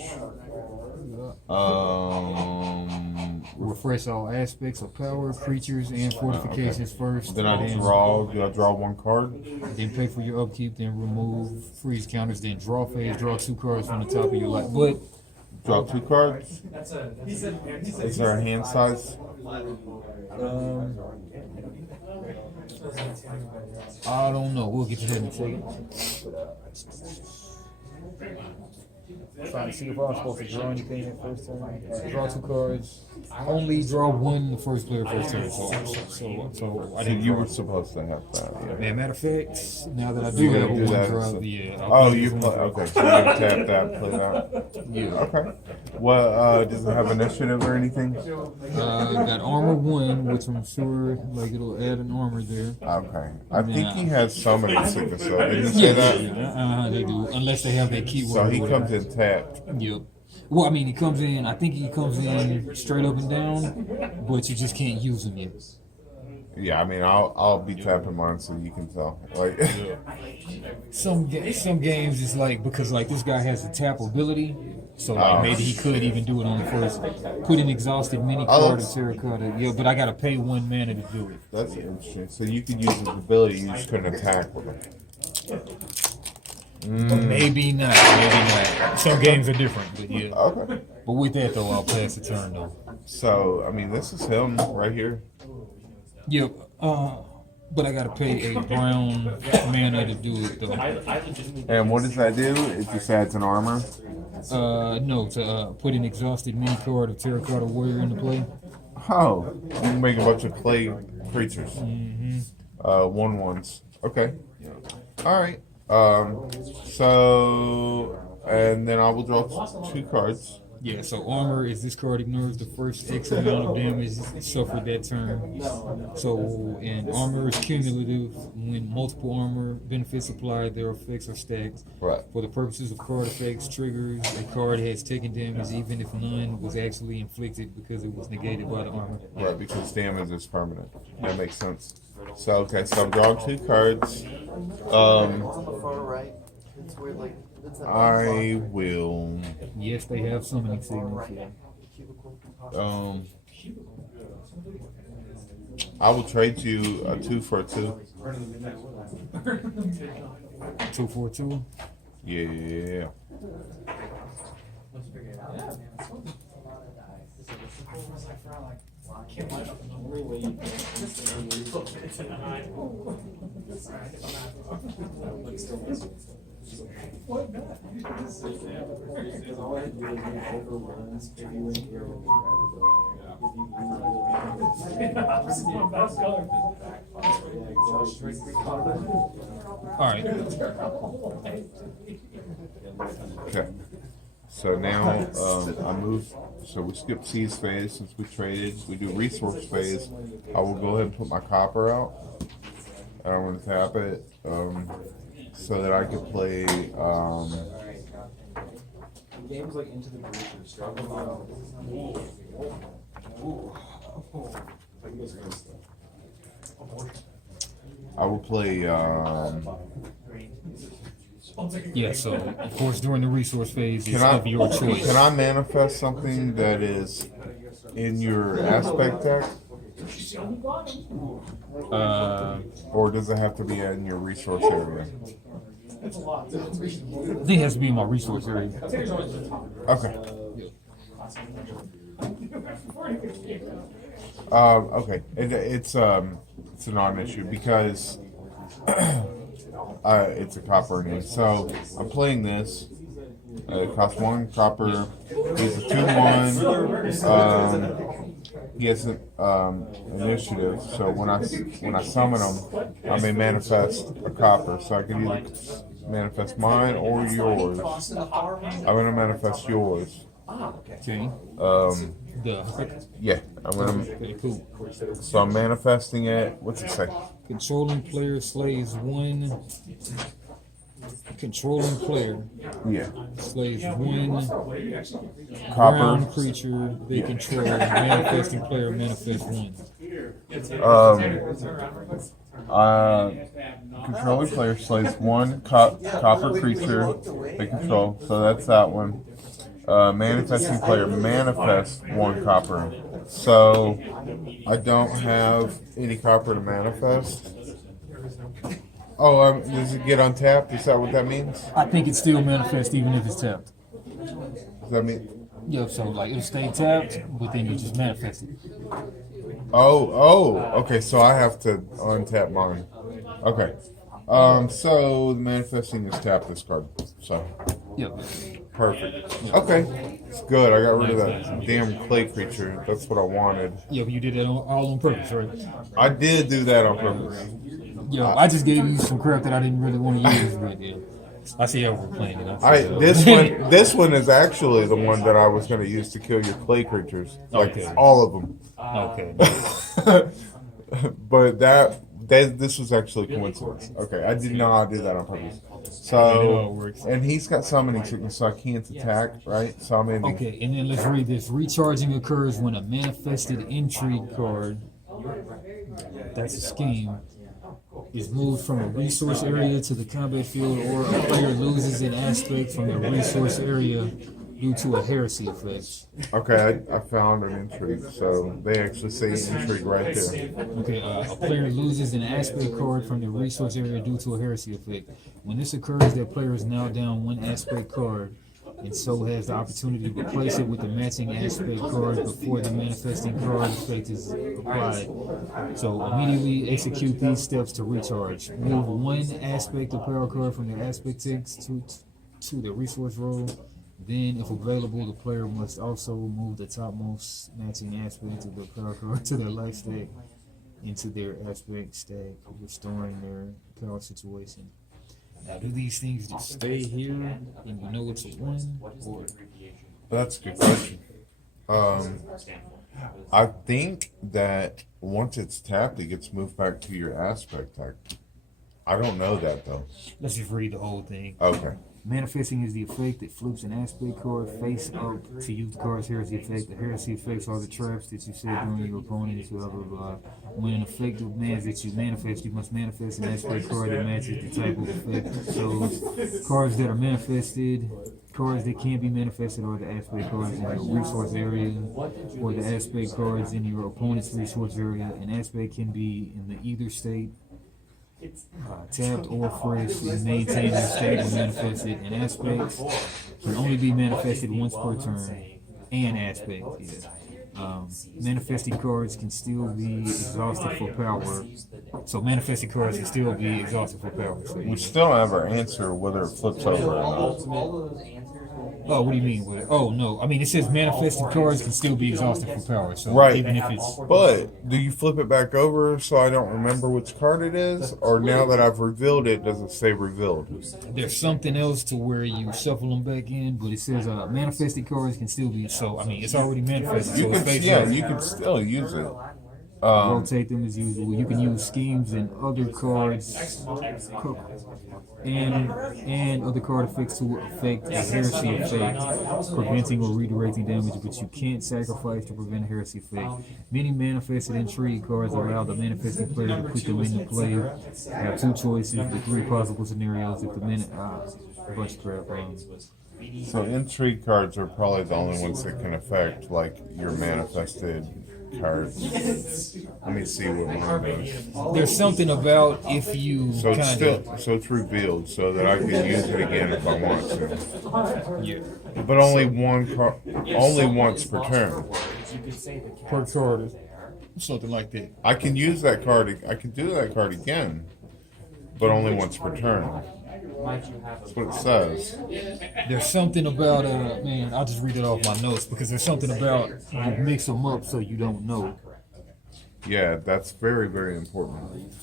Refresh all aspects of power, creatures, and fortifications first. Then I draw. Do I draw 1 card? Then pay for your upkeep. Then remove freeze counters. Then draw phase. Draw 2 cards from the top of your life. But Draw 2 cards. Is there a hand size? I don't know. We'll get to that in a second. Trying to see if I'm supposed to draw anything in first turn. Draw 2 cards. Only draw 1 the first player first turn. So I didn't. You draw. were supposed to have that. Yeah. Man, matter of fact, now that I do You're have a gonna do 1 that, draw, so- yeah. Oh, you play. Okay, so you're gonna tap that, play that. Yeah. Okay. Well, does it have initiative or anything? Got armor 1, which I'm sure like it'll add an armor there. Okay. I think he has summoning sickness, though. Didn't you say that? They do, unless they have that keyword. So he or whatever. comes in tapped. Yep. Well, he comes in. I think he comes in straight up and down, but you just can't use him yet. Yeah, I'll be tapping mine so you can tell. Like, Some games is like because like this guy has a tap ability, so like maybe he could even do it on the first. Put an exhausted mini card of terracotta. Yeah, but I gotta pay 1 mana to do it. that's interesting. So you could use his ability, you just couldn't attack with it. Maybe not. Maybe not. Some games are different, but yeah. Okay. But with that though, I'll pass the turn though. So, this is him right here. Yep. but I gotta pay a brown mana to do it though. I legitimately. And what does that do? It just adds an armor. No, to put an exhausted mini card of Terracotta Warrior into play. Oh, you can make a bunch of clay creatures. Mm-hmm. 1/1s. Okay. All right. So, and then I will draw 2 cards. Yeah, so armor is this card ignores the first X amount of damage suffered that turn. So, and armor is cumulative. When multiple armor benefits applied, their effects are stacked. Right. For the purposes of card effects, triggers, a card has taken damage even if none was actually inflicted because it was negated by the armor. Right, because damage is permanent. That makes sense. So, okay, so I'm drawing 2 cards. On the far right, it's where like it's that I will. Yes, they have summoning signals. Yeah. I will trade you a 2 for a 2. 2/4/2. Yeah. All right. Okay. So now I move. So we skip C's phase since we traded. We do resource phase. I will go ahead and put my copper out. And I'm going to tap it so that I can play. games like Into the Breach or Struggle. I will play. Yeah, so of course during the resource phase it's Can I of your choice. Can I manifest something that is in your aspect deck, or does it have to be in your resource area? I think it has to be in my resource area. Okay. Okay. It's a non-issue because it's a copper name. So I'm playing this. It costs 1 copper. He's a 2/1. He has an initiative. So when I summon him, I may manifest a copper. So I can either manifest mine or yours. I'm gonna manifest yours. Okay. Yeah, I'm gonna. So I'm manifesting it. What's it say? Controlling player slays 1. Controlling player Yeah, slays 1 copper. ground creature they control. Manifesting player manifests 1. Controlling player slays 1 copper creature they control. So that's that one. Manifesting player manifests 1 copper. So I don't have any copper to manifest. Oh, does it get untapped? Is that what that means? I think it still manifests even if it's tapped. Does that mean? Yeah, so like it'll stay tapped, but then you just manifest it. Oh, okay. So I have to untap mine. Okay. So the manifesting is tap this card. So Yep. perfect. Okay, it's good. I got rid of that damn clay creature. That's what I wanted. Yeah, but you did that all on purpose, right? I did do that on purpose. Yeah, I just gave you some crap that I didn't really want to use, but yeah. I see how we're playing it. This one is actually the one that I was going to use to kill your clay creatures. Like Okay. all of them. Okay. But this was actually coincidence. Okay, I did not do that on purpose. So, and he's got summoning sickness, so I can't attack, right? So I'm in. Okay, and then let's read this. Recharging occurs when a manifested intrigue card, that's a scheme, is moved from a resource area to the combat field, or a player loses an aspect from the resource area due to a heresy effect. Okay, I found an intrigue, so they actually say intrigue right there. Okay, a player loses an aspect card from the resource area due to a heresy effect. When this occurs, that player is now down 1 aspect card. and so has the opportunity to replace it with the matching aspect card before the manifesting card effect is applied. So immediately execute these steps to recharge. Move one aspect of power card from their aspect text to the resource roll. Then, if available, the player must also move the topmost matching aspect of the power card to their life stack into their aspect stack, restoring their power situation. Now, do these things just stay here and you know it's a one? Or That's a good question. I think that once it's tapped, it gets moved back to your aspect tag. I don't know that though. let's just read the whole thing. Okay. Manifesting is the effect that flips an aspect card face up to use the card's heresy effect. The heresy effects are the traps that you set during your opponent's blah blah blah. When an effect demands that you manifest, you must manifest an aspect card that matches the type of effect. So cards that are manifested, cards that can be manifested are the aspect cards in your resource area, or the aspect cards in your opponent's resource area. An aspect can be in the either state. Tapped or fresh and maintain their state when manifested. An aspect can only be manifested once per turn. An aspect, manifesting cards can still be exhausted for power. So manifesting cards can still be exhausted for power. So, We still don't ever answer whether it flips over or not. oh, what do you mean with it? Oh no, I mean it says manifesting cards can still be exhausted for power. So Right. even if it's But do you flip it back over so I don't remember which card it is? Or now that I've revealed it, does it say revealed? there's something else to where you shuffle them back in, but it says manifested cards can still be. So I mean it's already manifested. You So it's can, basically yeah, you can still use it. rotate them as usual. You can use schemes and other cards and other card effects to affect a heresy effect, preventing or redirecting damage, but you can't sacrifice to prevent a heresy effect. Many manifested intrigue cards allow the manifesting player to put them into play. Have two choices, the three possible scenarios. If the a bunch of crap. So intrigue cards are probably the only ones that can affect like your manifested cards. Let me see what mine does. There's something about if you So it's kind still it's revealed so that I can use it again if I want to. of yeah. But only only once per turn. Per card, something like that. I can use that card. I can do that card again, but only once per turn. That's what it says. There's something about man, I'll just read it off my notes because there's something about you mix them up so you don't know. Yeah, that's very, very important.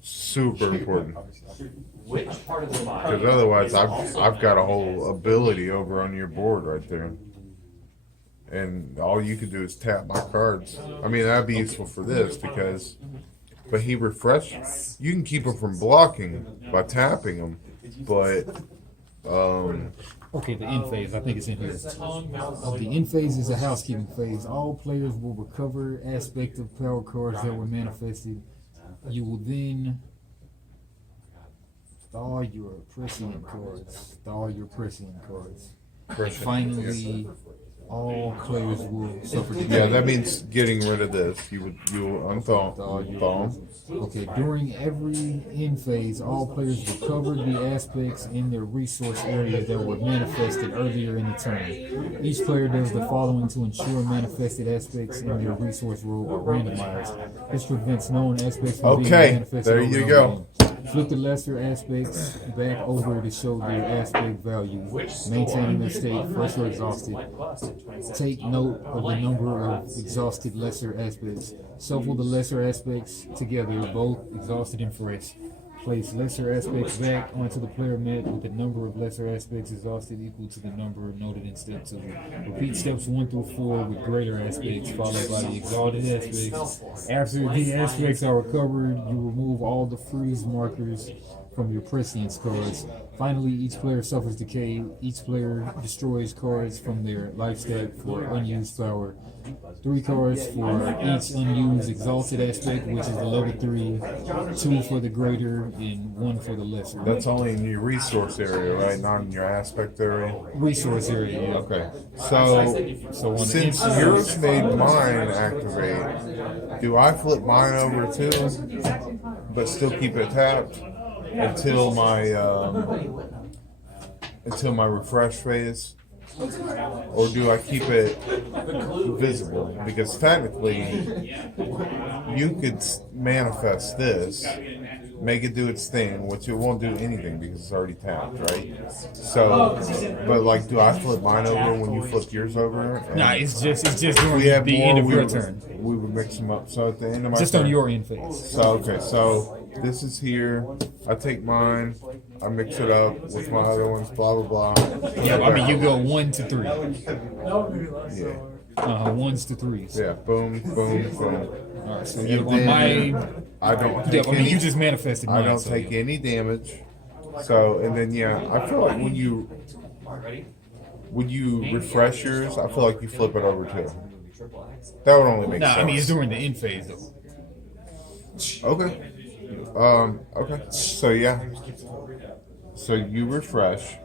Super important. Because otherwise, I've got a whole ability over on your board right there, and all you can do is tap my cards. I mean, that'd be useful for this because. But he refreshed. You can keep him from blocking by tapping him, but Okay, the end phase, I think it's in here. The end phase is a housekeeping phase. All players will recover aspect of power cards that were manifested. You will then thaw your prescient cards. Thaw your prescient cards. Finally, all players will suffer damage. yeah, that means getting rid of this. You will unthaw them. Okay, during every end phase, all players recover the aspects in their resource area that were manifested earlier in the turn. Each player does the following to ensure manifested aspects in their resource roll are randomized. This prevents known aspects from being Okay, manifested. there over you and go. over again. Flip the lesser aspects back over to show their aspect value, maintaining their state fresh or exhausted. Take note of the number of exhausted lesser aspects. Shuffle the lesser aspects together, both exhausted and fresh. Place lesser aspects back onto the player mat with the number of lesser aspects exhausted equal to the number noted in step 2. Repeat steps 1 through 4 with greater aspects, followed by the exalted aspects. After the aspects are recovered, you remove all the freeze markers from your prescience cards. Finally, each player suffers decay. Each player destroys cards from their life stack for unused power. 3 cards for each unused exalted aspect, which is the level 3, 2 for the greater, and 1 for the lesser. That's only in your resource area, right? Not in your aspect area. Resource area, yeah. Okay. So since yours made mine activate, do I flip mine over too, but still keep it tapped until my until my refresh phase? Or do I keep it visible? Because technically, you could manifest this, make it do its thing, which it won't do anything because it's already tapped, right? So, but like, do I flip mine over when you flip yours over? And Nah, it's just during we have the more, end of we your would- turn. We would mix them up. So at the end of my Just turn, on your end phase. So okay, so this is here. I take mine. I mix it up with my other ones. Blah blah blah. Yeah, I mean you go 1 to 3. Yeah. Ones to threes. Yeah. Boom. Boom. Boom. All right, so yeah, And on then my I don't. yeah, Take I mean any, you just manifested mine. I don't so take yeah. any damage. So and then yeah, I feel like when you refresh yours, I feel like you flip it over too. That would only make Nah, sense. I mean it's during the end phase though. Okay. Okay. So yeah. So you refresh.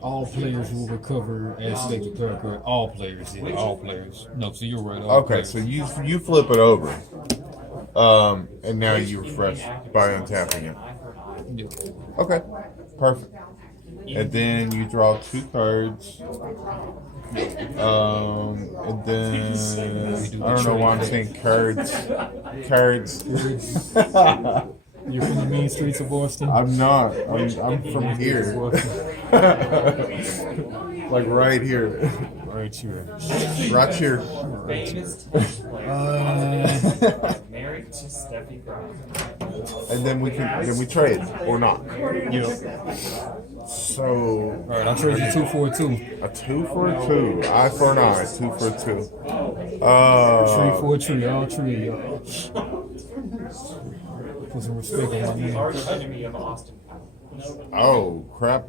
All players will recover as state of character. All players, yeah, all players. No, so you're right. All Okay, players. so you flip it over, and now you refresh by untapping it. Yeah. Okay, perfect. And then you draw 2 cards. And then I don't know why I'm saying cards. Cards. You're from the mean streets of Boston. I'm not. I'm from here. Like right here. Right here. Right here. Married to Steffi Brown. And then we trade or not. Yeah. So All right, I'll trade you 2 for a 2. a 2 for a 2, eye for an eye, 2 for a 2. Tree for a tree, all tree, y'all. Put some respect on my name. Arch enemy of Austin. Oh crap!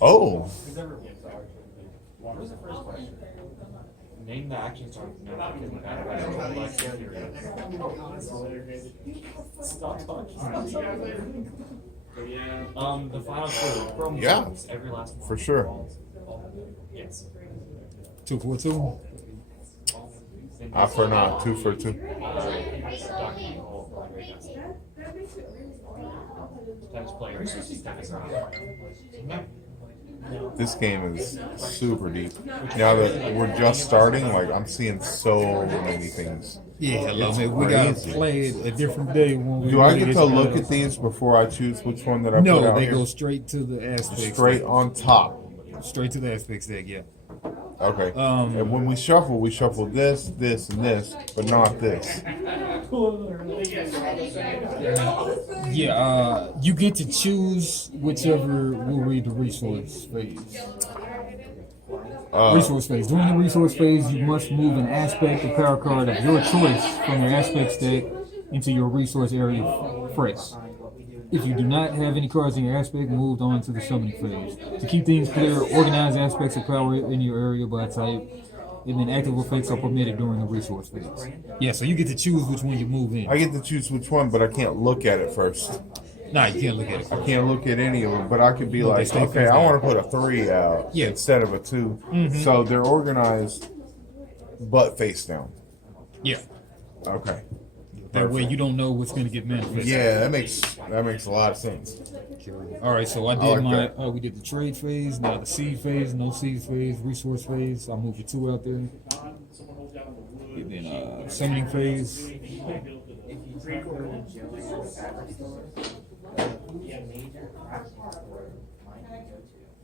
Oh, What was the first question? Name the action star. Stop talking. The final clue. From Yeah. Every last one. for sure. Yes. 2 for a 2. Eye for an eye, 2 for a 2. Tennis player. Steffi Brown. This game is super deep. Now that we're just starting, like I'm seeing so many things. Yeah, It's man. We gotta crazy. play it a different day when we Do I really get hit to the look playoffs. at these before I choose which one that I put No, out they here? go straight to the aspects. Straight on top. Straight to the aspects deck, yeah. Okay. And when we shuffle this, this, and this, but not this. Yeah, you get to choose whichever will read the resource phase. Resource phase. During the resource phase, you must move an aspect or power card of your choice from your aspects deck into your resource area fresh. If you do not have any cards in your aspect, moved on to the summoning phase. To keep things clear, organize aspects of power in your area by type, and then active effects are permitted during the resource phase. Yeah, so you get to choose which one you move in. I get to choose which one, but I can't look at it first. Nah, you can't look at it. I can't look at any of them, but I could be like, stay okay, face I down. want to put a 3 out Yeah. instead of a 2. So they're organized, but face down. Yeah. Okay. That way you don't know what's going to get manifested. Yeah, that makes a lot of sense. All right, so I did like my. that. We did the trade phase, now the seed phase, no seed phase, resource phase. I'll move the 2 out there. And then summoning phase.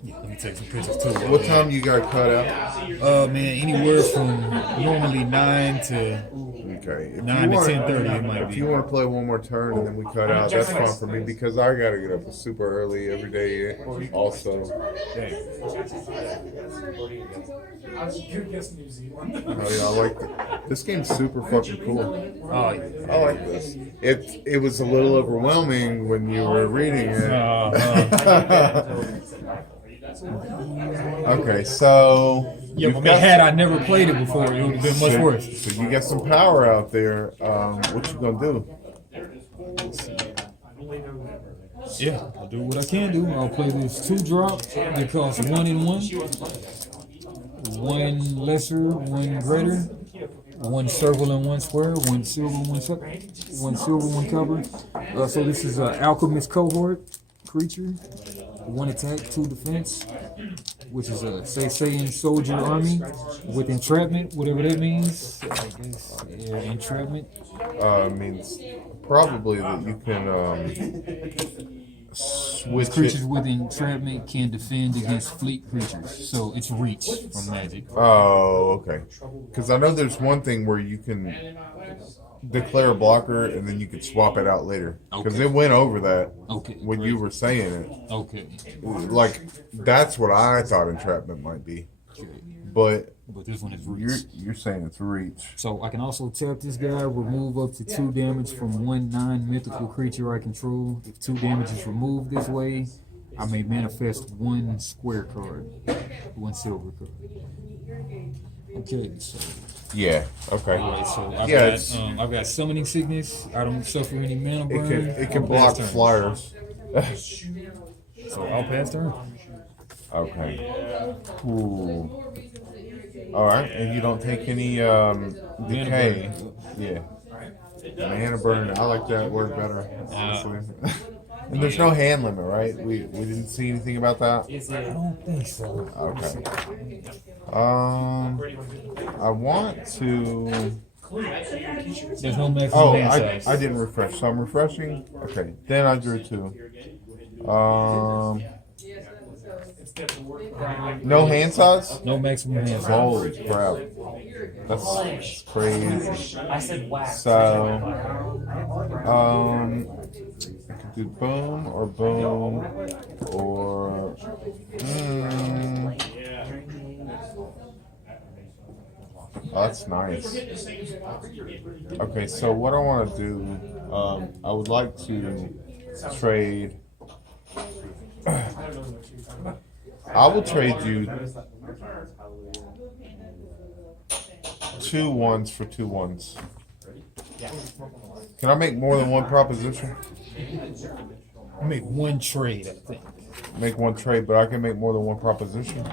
Yeah, let me take some pictures too. What time you got cut out? Man, anywhere from normally 9 to Okay. If 9 you to want- 10:30 it might If be. you want to play one more turn and then we cut out, that's fine for me because I gotta get up super early every day. Also, oh yeah, I like this game's super fucking cool. Oh, yeah. I like this. It was a little overwhelming when you were reading it. Okay, so Yeah, you've but got- man, had I never played it before, it would have been much so- worse. So you got some power out there. What you gonna do? Yeah, I'll do what I can do. I'll play this 2 drop that costs 1 and 1. 1 lesser, 1 greater. 1 circle and 1 square. 1 silver, 1 silver, 1 silver, 1 copper. So this is an Alchemist cohort creature. 1 attack, 2 defense, which is a Saiyan soldier army with entrapment, whatever that means. I guess entrapment. Means probably that you can switch Creatures it. with entrapment can defend against fleet creatures, so it's reach from Magic. Oh, okay. Because I know there's one thing where you can declare a blocker and then you could swap it out later. Because Okay. it went over that Okay. when you were saying it. Okay. Like that's what I thought entrapment might be, but But this one is reach. you're saying it's reach. So I can also tap this guy, remove up to 2 damage from 1 non-mythical creature I control. If 2 damage is removed this way, I may manifest 1 square card, 1 silver card. Okay, so Yeah. Okay. alright, so I've got summoning sickness. I don't suffer any mana burn. It can I'll block pass turn. flyers. So I'll pass turn. Okay. Ooh. All right, and you don't take any decay. Yeah. Mana burn. I like that word better. Honestly. And there's no hand limit, right? We didn't see anything about that. I don't think so. Okay. I want to. There's no maximum Oh, hand I size. didn't refresh, so I'm refreshing. Okay, then I drew 2. No hand size. No maximum hand size. Holy crap, that's crazy. I said whack. So, I could do boom or boom or. Oh, that's nice. Okay, so what I want to do, I would like to trade. I will trade you 2 1s for 2 1s. Can I make more than one proposition? I make 1 trade, I think. Make one trade, but I can make more than one proposition.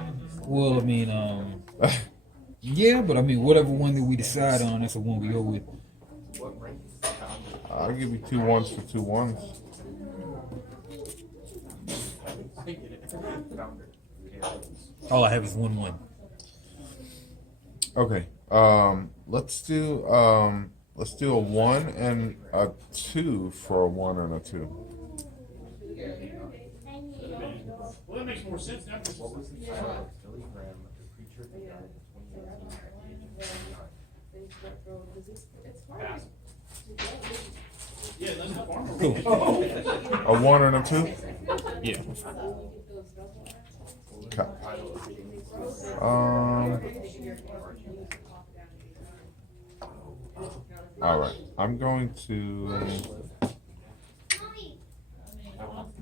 Well, I mean, yeah, but I mean, whatever one that we decide on, that's the one we go with. I'll give you 2 1s for 2 1s. All I have is 1/1. Okay. Let's do a 1 and a 2 for a 1 and a 2. Well, that makes more sense now. Yeah, that's the farmer. A 1 and a 2? Yeah. Okay. All right. I'm going to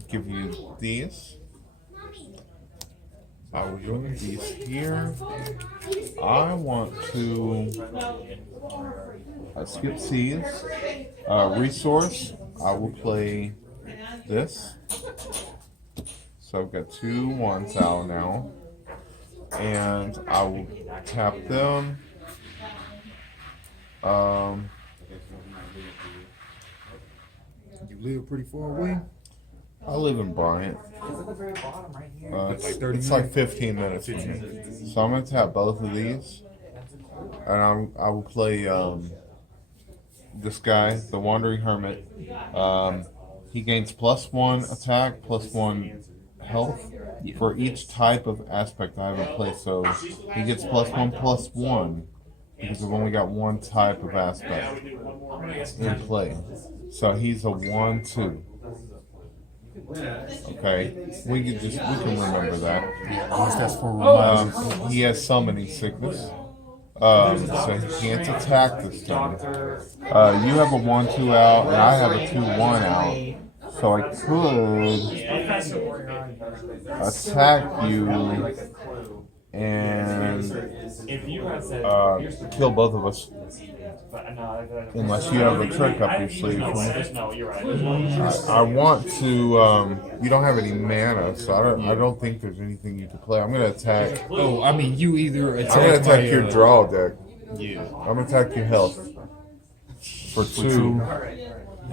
give you these. I will put these here. I want to skip C's. Resource. I will play this. So I've got 2 1s out now. And I will tap them. You live pretty far away? I live in Bryant. It's like 15 minutes from me. So I'm going to tap both of these. And I will play this guy, the Wandering Hermit. He gains +1 attack, +1 health for each type of aspect I have in play. So he gets +1/+1 because I've only got one type of aspect in play. So he's a 1/2. Okay, we can remember that. Unless that's for reminders. He has summoning sickness. So he can't attack this time. You have a 1/2 out, and I have a 2/1 out. So I could attack you and kill both of us. Unless you have a trick up your sleeve. No, you're right. I want to. You don't have any mana, so I don't think there's anything you can play. I'm gonna attack. Oh, I mean, you either attack I'm gonna attack my, your draw deck. Yeah. I'm gonna attack your health for 2.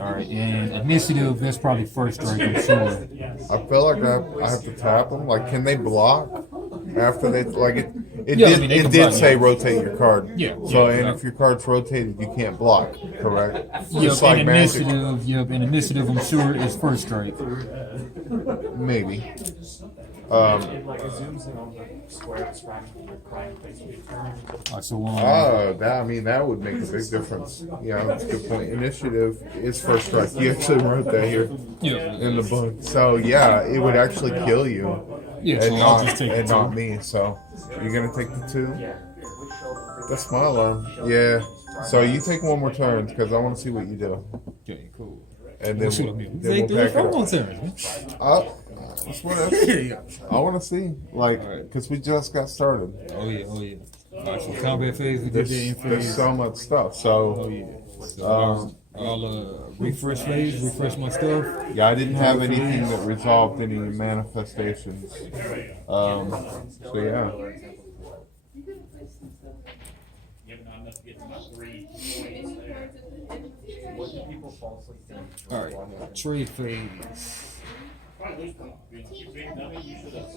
All right, and initiative. That's probably first strike. I'm sure. I feel like I have to tap them. Like, can they block after they like it? It Yeah, I did. mean, they It can did block, say yeah. rotate your card. Yeah, So, yeah, and yeah. if your card's rotated, you can't block. Correct. Yep, Just like and Magic, initiative. Yep, and initiative. I'm sure is first strike. maybe. It like zooms in on the square of crying face of your turn. All right, so That would make a big difference. Yeah, that's a good point. Initiative is first strike. You actually wrote that here yeah, in the book. So yeah, it would actually kill you, yeah. So and I'll not just take and it. not me. So you're gonna take the 2. Yeah. That's my alarm. Yeah. So you take one more turn because I want to see what you do, Okay, cool. and Well, then shoot, I we'll, mean, then take we'll 3 pack or it 4 up. turns. That's what I want to see, like, because we just got started. Oh yeah, oh yeah. All right, so combat phase, we did There's, the in there's phase. so much stuff. Oh So yeah. So I'll refresh phase, refresh my stuff. yeah, I didn't have anything that resolved any manifestations. So yeah. Give not enough to get to my 3 points there. What do people falsely think? All right, trade phase. Probably lose them. You big dummy, you should have.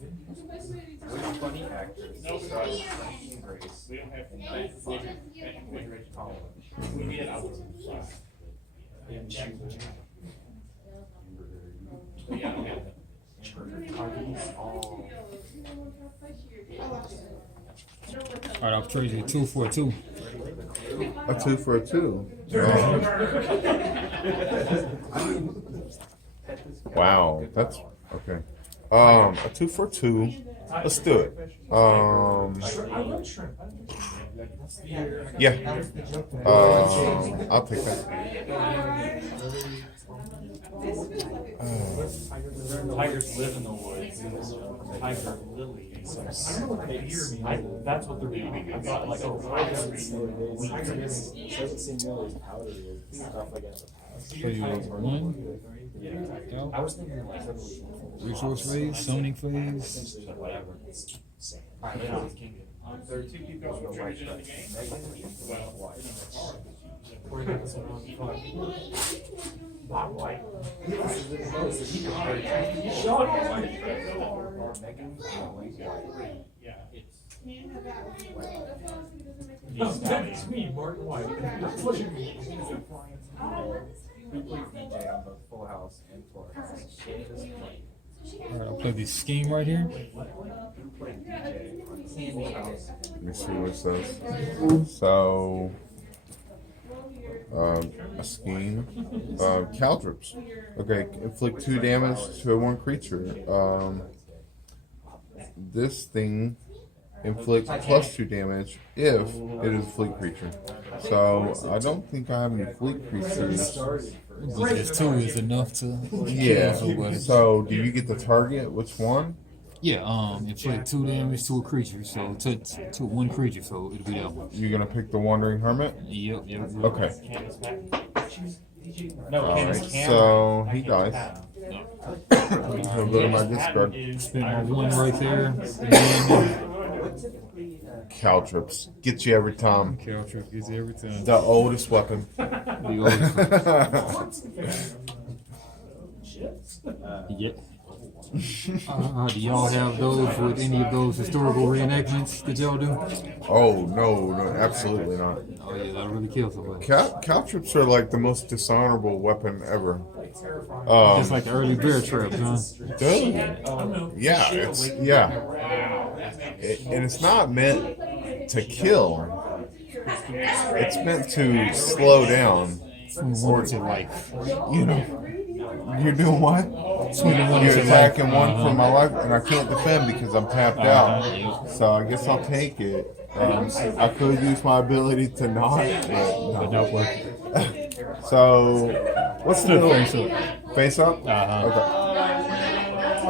Which funny actors No, besides Frank and Grace We don't have and to. Night Fun and Rich Collins We get out of them. and choose? Yeah, I don't have them. Are these all? All right, I'll trade you 2 for a 2. A 2 for a 2. Wow, that's okay. A 2 for 2. Let's do it. Yeah. I'll take that. Tigers live in the woods. Tiger lily. That's what they're doing. I thought like, oh, tigers. So you want 1 I was thinking like resource phase, summoning phase. Whatever. Alright, now it's king. There are 2 people who triggers in the game. Well, we're gonna get some Not white. Yeah, it's. That's me, Martin White. That's what you mean. We played DJ on the Full House and Full House. All right, I'll play this scheme right here. Let me see what it says. So, a scheme. Caltrips. Okay, inflict 2 damage to 1 creature. This thing inflict plus 2 damage if it is a fleet creature. So, I don't think I have any fleet creatures. But this 2 is enough to Yeah. kill somebody. So, do you get the target? Which one? Yeah, inflict 2 damage to a creature, so to 1 creature, so it'll be that one. You're gonna pick the Wandering Hermit? Yep, yep. Okay. Canvas back. No, Alright, Canvas can. so he I can't dies. pass. A little of my discard. Spend my 1 right there. And then Caltrips. Get you every time. Caltrip gets everything. The oldest weapon. The oldest Yeah. Do y'all have those with any of those historical reenactments that y'all do? Oh, no, absolutely not. Oh yeah, that'll really kill somebody. Caltrips are like the most dishonorable weapon ever. Just like the early bear traps, huh? Dude. Yeah, and it's not meant to kill. It's meant to slow down. Or to life. You know, you're doing what? You're attacking one for my life, and I can't defend because I'm tapped out. So I guess I'll take it. I could use my ability to not, but no. So, what's the Face up. Face up? Uh-huh. Okay.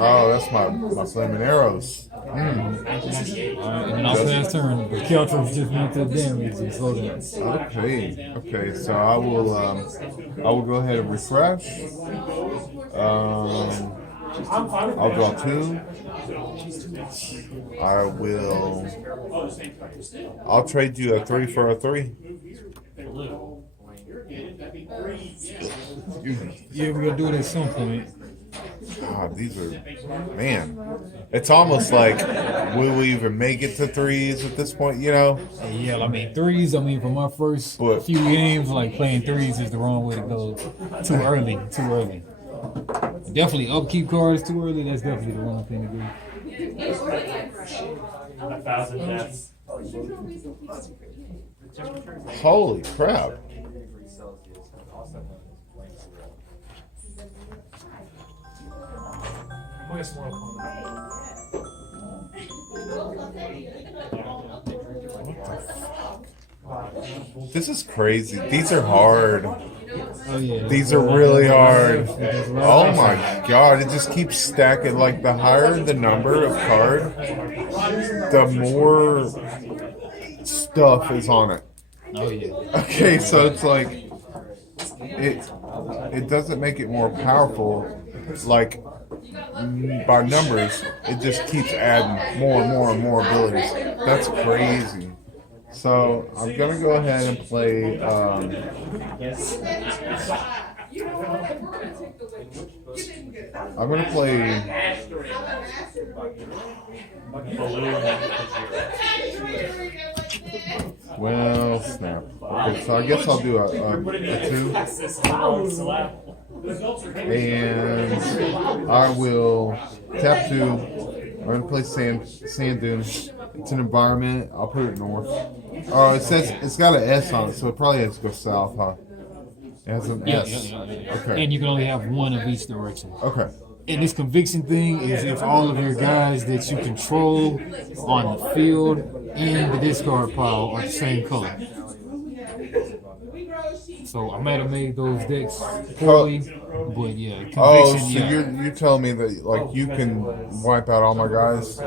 Oh, that's my flaming arrows. And then I'll pass turn, but Caltrip's just meant to damage and slow down. Okay. So I will go ahead and refresh. I'll draw 2. I'll trade you a 3 for a 3. Yeah, we're gonna do it at some point. God, these are, man. It's almost like, will we even make it to 3s at this point? You know? Yeah, I mean 3s. I mean, for my first But- few games, like playing 3s is the wrong way to go. Too early. Definitely upkeep cards too early. That's definitely the wrong thing to do. 1,000 deaths. Holy crap! This is crazy. These are hard. Oh yeah. These are really hard. Oh my god, it just keeps stacking. Like, the higher the number of card, the more stuff is on it. Oh yeah. Okay, so it's like, it doesn't make it more powerful, like, by numbers. It just keeps adding more and more and more abilities. That's crazy. So I'm gonna go ahead and play. I'm gonna play. Well, snap. Okay, so I guess I'll do a 2. And I will tap 2. I'm gonna play sand dune. It's an environment. I'll put it north. Oh, it says it's got an S on it, so it probably has to go south, huh? It has an S. Yeah. Okay. And you can only have one of each direction. Okay. And this conviction thing is if all of your guys that you control on the field and the discard pile are the same color. So I might have made those decks poorly, but yeah, conviction. Oh, so yeah. you're telling me that, like, you can wipe out all my guys?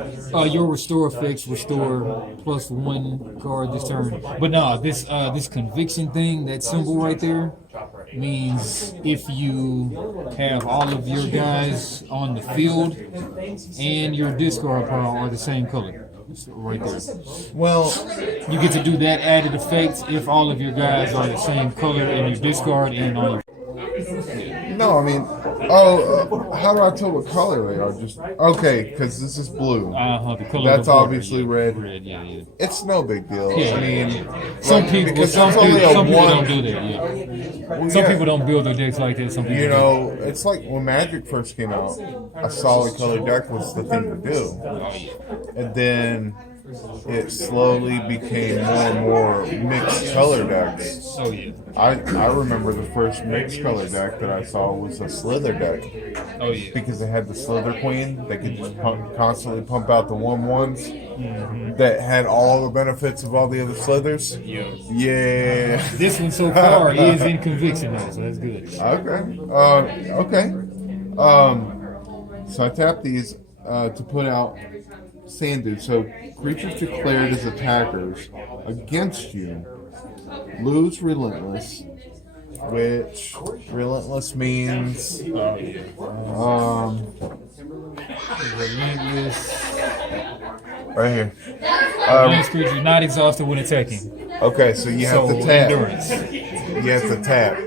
Your restore effects restore +1 card this turn. But no, this conviction thing, that symbol right there, means if you have all of your guys on the field and your discard pile are the same color. So right there. Well, You get to do that added effect if all of your guys are the same color in your discard and on your. no, I mean, how do I tell what color they are? Just okay, because this is blue. The color That's of the border, obviously yeah. red. Red, yeah. It's no big deal. Yeah, I mean, Some like, people, because some there's only people, a some people one. don't do that. Yeah. Well, Some yeah. people don't build their decks like that. Some people You do. know, it's like when Magic first came out, a solid color deck was the thing to do. And then it slowly became more and more mixed color decks. Oh yeah. I remember the first mixed color deck that I saw was a Slither deck. Oh yeah. Because they had the Slither Queen. They could just constantly pump out the 1/1s that had all the benefits of all the other Slithers. Yeah. This one so far is in conviction though, so that's good. Okay. So I tap these to put out Sand Dune. So creatures declared as attackers against you lose Relentless, which Relentless means Relentless. right here. Relentless creature not exhausted when attacking. Okay, so you have So to tap. endurance. You have to tap.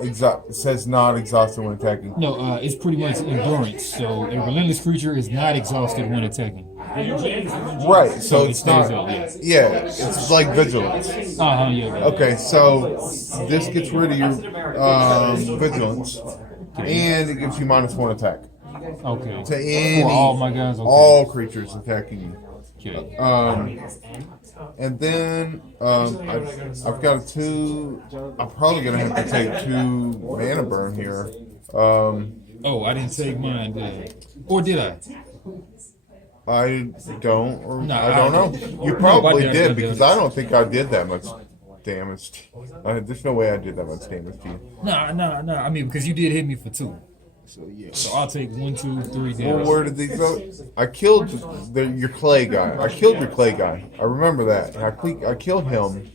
It says not exhausted when attacking. No, it's pretty much endurance. So a relentless creature is not exhausted when attacking. Right, so it it's stays not. up, yeah. Yeah, it's like vigilance. Yeah. Okay, so this gets rid of your vigilance, and it gives you -1 attack Okay. to any For all my guys. Okay. all creatures attacking you. Okay. And then I've got a 2. I'm probably gonna have to take 2 mana burn here. Oh, I didn't take mine, did I? Or did I? I don't, or No, I don't know. You No, probably I did did. because I don't think I did that much damage. There's no way I did that much damage to you. No. I mean, because you did hit me for 2. So yeah. So I'll take 1, 2, 3 Well, damage. where did these go? I killed your clay guy. I killed your clay guy. I remember that. I killed him.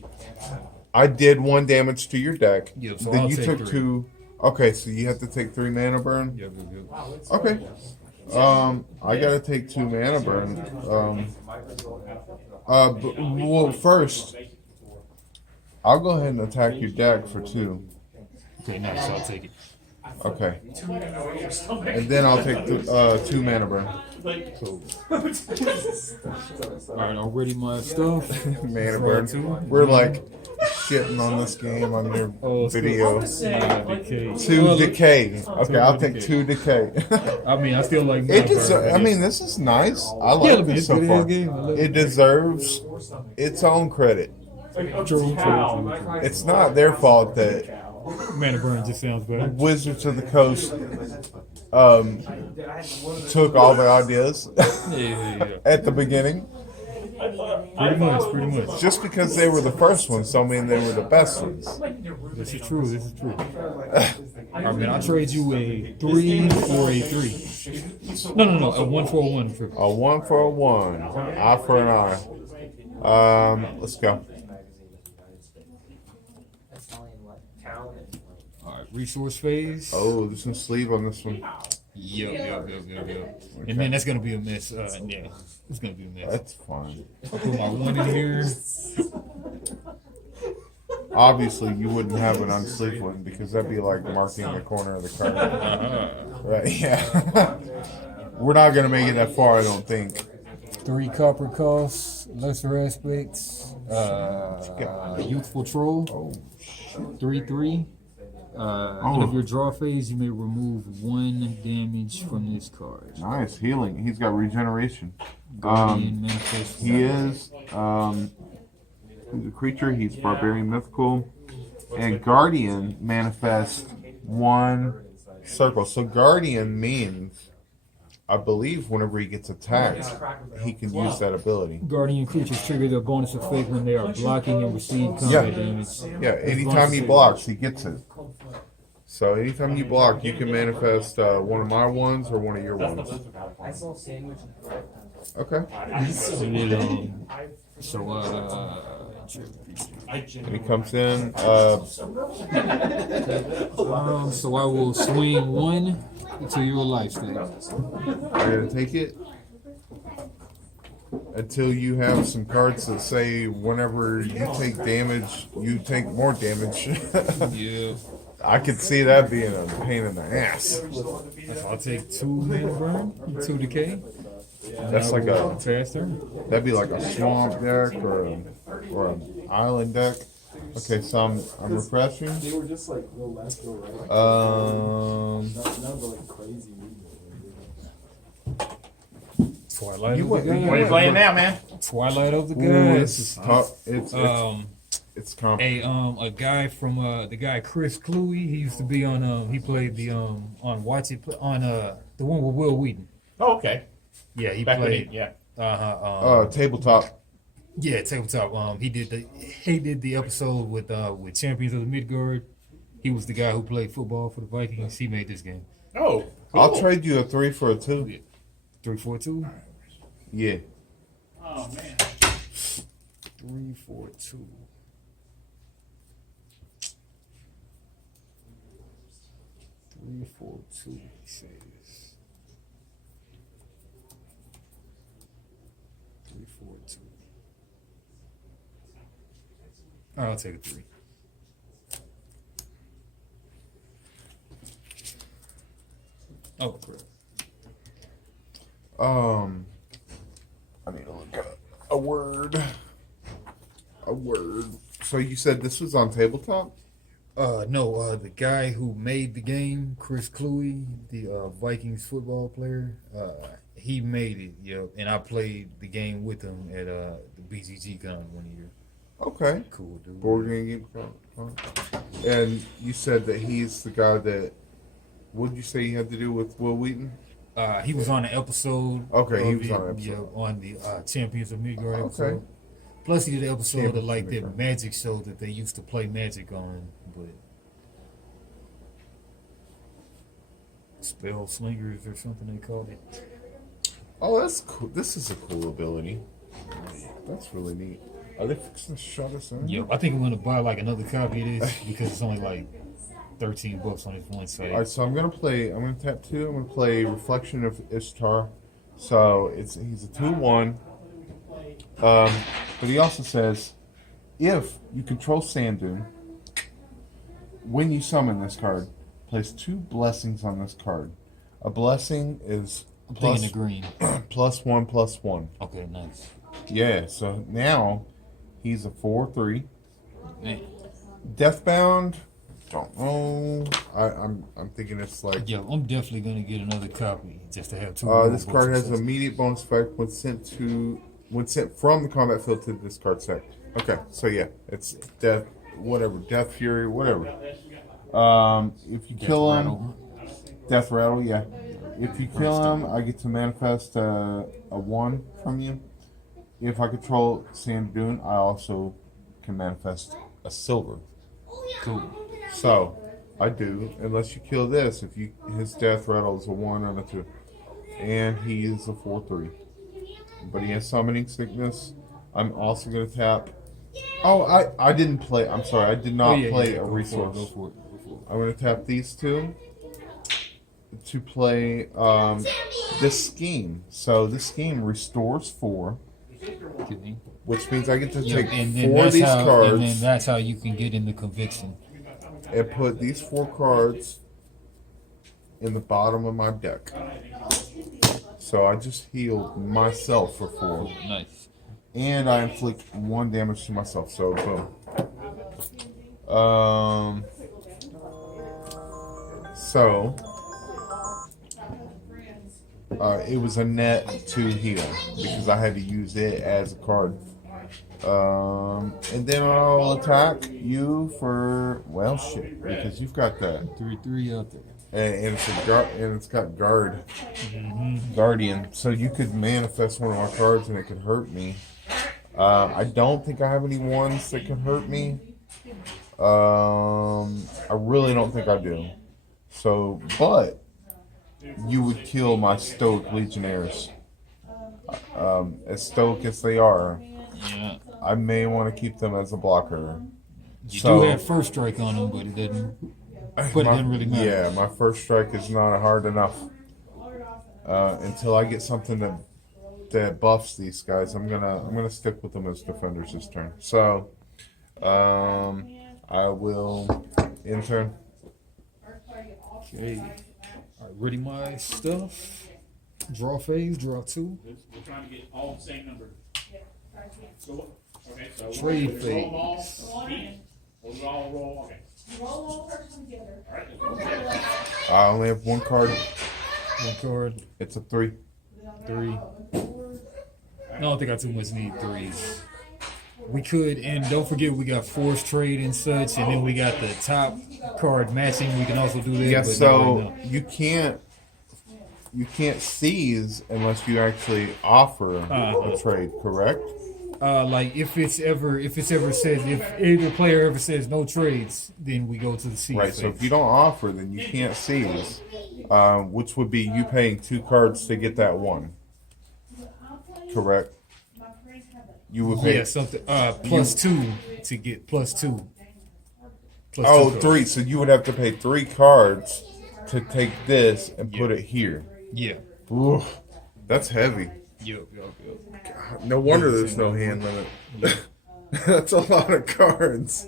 I did 1 damage to your deck. Yeah, so then I'll you take took 3. 2. Okay, so you have to take 3 mana burn. Yep, yep, yep. Okay. I gotta take 2 mana burn. Well, first, I'll go ahead and attack your deck for 2. Okay, nice. I'll take it. Okay. And then I'll take the 2 mana burn. Cool. Alright, I'll ready my stuff. Mana burn. We're like shitting on this game on your video. Decay. 2 decay. Okay, Two I'll take decay. 2 decay. I mean, I still like It I mean, this is nice. I like this so far. It deserves its own credit. True. It's not their fault that Mana burn just sounds better. Wizards of the Coast took all the ideas Yeah. at the beginning. Pretty much. Just because they were the first ones don't mean they were the best ones. This is true. I mean, I'll trade you a 3 for a 3. No, a 1 for a 1. A 1 for a 1. Eye for an eye. Let's go. Alright, resource phase. Oh, there's no sleeve on this one. Yep. And then that's gonna be a mess. Yeah, it's gonna be a mess. That's fine. I'll put my 1 in here. Obviously, you wouldn't have an unsleeved one because that'd be like marking the corner of the card. Right? Yeah. We're not gonna make it that far, I don't think. 3 copper costs, lesser aspects, youthful troll, Oh, 3/3. End of your draw phase, you may remove 1 damage from this card. nice healing. He's got regeneration. Guardian manifest. He is. He's a creature. He's barbarian mythical, and guardian manifests 1 circle. So guardian means, I believe, whenever he gets attacked, he can use that ability. Guardian creatures trigger their bonus effect when they are blocking and receive combat damage. Yeah, anytime he blocks, he gets it. So anytime you block, you can manifest one of my ones or one of your ones. Okay. And he comes in. So I will swing 1 to your lifestyle. I'm gonna take it until you have some cards that say whenever you take damage, you take more damage. Yeah. I could see that being a pain in the ass. I'll take 2 mana burn, 2 decay. That's like a faster. that'd be like a swamp deck or an island deck. Okay, so I'm refreshing. They were just like real left, real right. None of the like crazy Twilight You of what- the Gods. what are you playing now, man? Twilight of the Ooh, this is Gods. tough. It's complicated. A guy from the guy Chris Kluwe. He used to be on he played the on Watch It on the one with Will Wheaton. Oh, okay. Yeah, he Back when played. he, yeah. Tabletop. Yeah, tabletop. He did the episode with Champions of the Midgard. He was the guy who played football for the Vikings. He made this game. Oh, cool. I'll trade you a 3 for a 2. 3-4-2. Yeah. Oh man. 3-4-2. He says. 3-4-2. All right, I'll take a 3. Oh, crap. I need to look up a word. So you said this was on tabletop? No, the guy who made the game, Chris Kluwe, the Vikings football player, he made it, yep. And I played the game with him at the BGG Con one year. Okay. Cool, dude. Board game. And you said that he's the guy that. What did you say you had to do with Will Wheaton? He was on the episode. Okay, he was the, on the episode. Yeah, on the Champions of Midgard episode. Okay. Plus, he did an episode Champions of like of that Midgard. magic show that they used to play magic on, but Spell Slingers or something they called it. Oh, that's cool. This is a cool ability. That's really neat. Are they fixing to shut us in? Yep, I think I'm gonna buy like another copy of this because it's only like $13 on his one side. All right, so I'm gonna tap 2. I'm gonna play Reflection of Ishtar. So he's a 2/1. But he also says, if you control Sand Dune, when you summon this card, place 2 blessings on this card. A blessing is I'm thinking the green. +1/+1. Okay, nice. Yeah, so now he's a 4/3. Man. Deathbound, don't know. I'm thinking it's like Yo, I'm definitely gonna get another copy just to have 2. this card has an immediate bonus effect when sent from the combat field to the discard set. Okay, so yeah, it's death, whatever, death fury, whatever. If you kill him, death rattle, yeah. If you kill him, I get to manifest a 1 from you. If I control Sand Dune, I also can manifest a silver. Cool. So I do, unless you kill this. If his death rattle is a 1 and a 2, and he is a 4/3. But he has summoning sickness. I'm also gonna tap. Oh, I didn't play. I'm sorry, I did not play a Go resource. for it. I'm gonna tap these 2 to play this scheme. So this scheme restores 4, Okay. which means I get to Yeah, take and then 4 of that's these how, cards and then that's how you can get into conviction. and put these 4 cards in the bottom of my deck. So I just healed myself for 4. Nice. And I inflict 1 damage to myself. So boom. So it was a net 2 heal because I had to use it as a card. And then I'll attack you for, well, shit, because you've got that. 3/3 out there. And it's got guard, guardian. So you could manifest one of my cards and it could hurt me. I don't think I have any ones that can hurt me. I really don't think I do. So, but you would kill my Stoic Legionnaires. As stoic as they are, Yeah. I may want to keep them as a blocker. You So- do have first strike on them, but it doesn't. But it doesn't really matter. Yeah, my first strike is not hard enough. Until I get something that buffs these guys, I'm gonna stick with them as defenders this turn. So, I will intern. Okay. All right, ready my stuff. Draw phase, draw 2. We're trying to get all the same number. So, okay, so Trade roll phase. them all, each. We'll all roll, okay. All right, let's go. I only have 1 card. 1 card, It's a 3. 3. I don't think I too much need 3s. We could, and don't forget we got force trade and such, and then we got the top card matching. We can also do that. Yeah, but so no. you can't seize unless you actually offer a trade, correct? Like if it's ever says if either player ever says no trades, then we go to the C. Right. So if you don't offer, then you can't seize, which would be you paying 2 cards to get that 1. Correct. You would pay. Yeah, something +2 to get +2. Plus Oh, 2 cards. 3. So you would have to pay 3 cards to take this and put it here. Yeah. Oof, that's heavy. Yup. No wonder there's no hand limit. That's a lot of cards.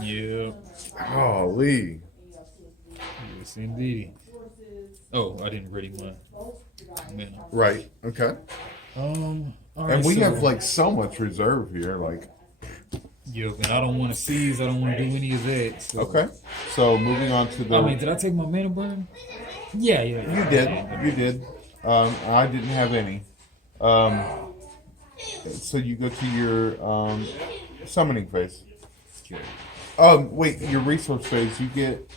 Yeah. Holy. Yes, indeed. Oh, I didn't ready mine. Man. Right. Okay. All right, And we so- have like so much reserve here. Like. Yup, and I don't want to seize. I don't want to do any of that. So. Okay. So moving on to the. I mean, did I take my mana burn? Yeah. You did. You did. I didn't have any. So you go to your summoning phase. Wait, your resource phase. You get.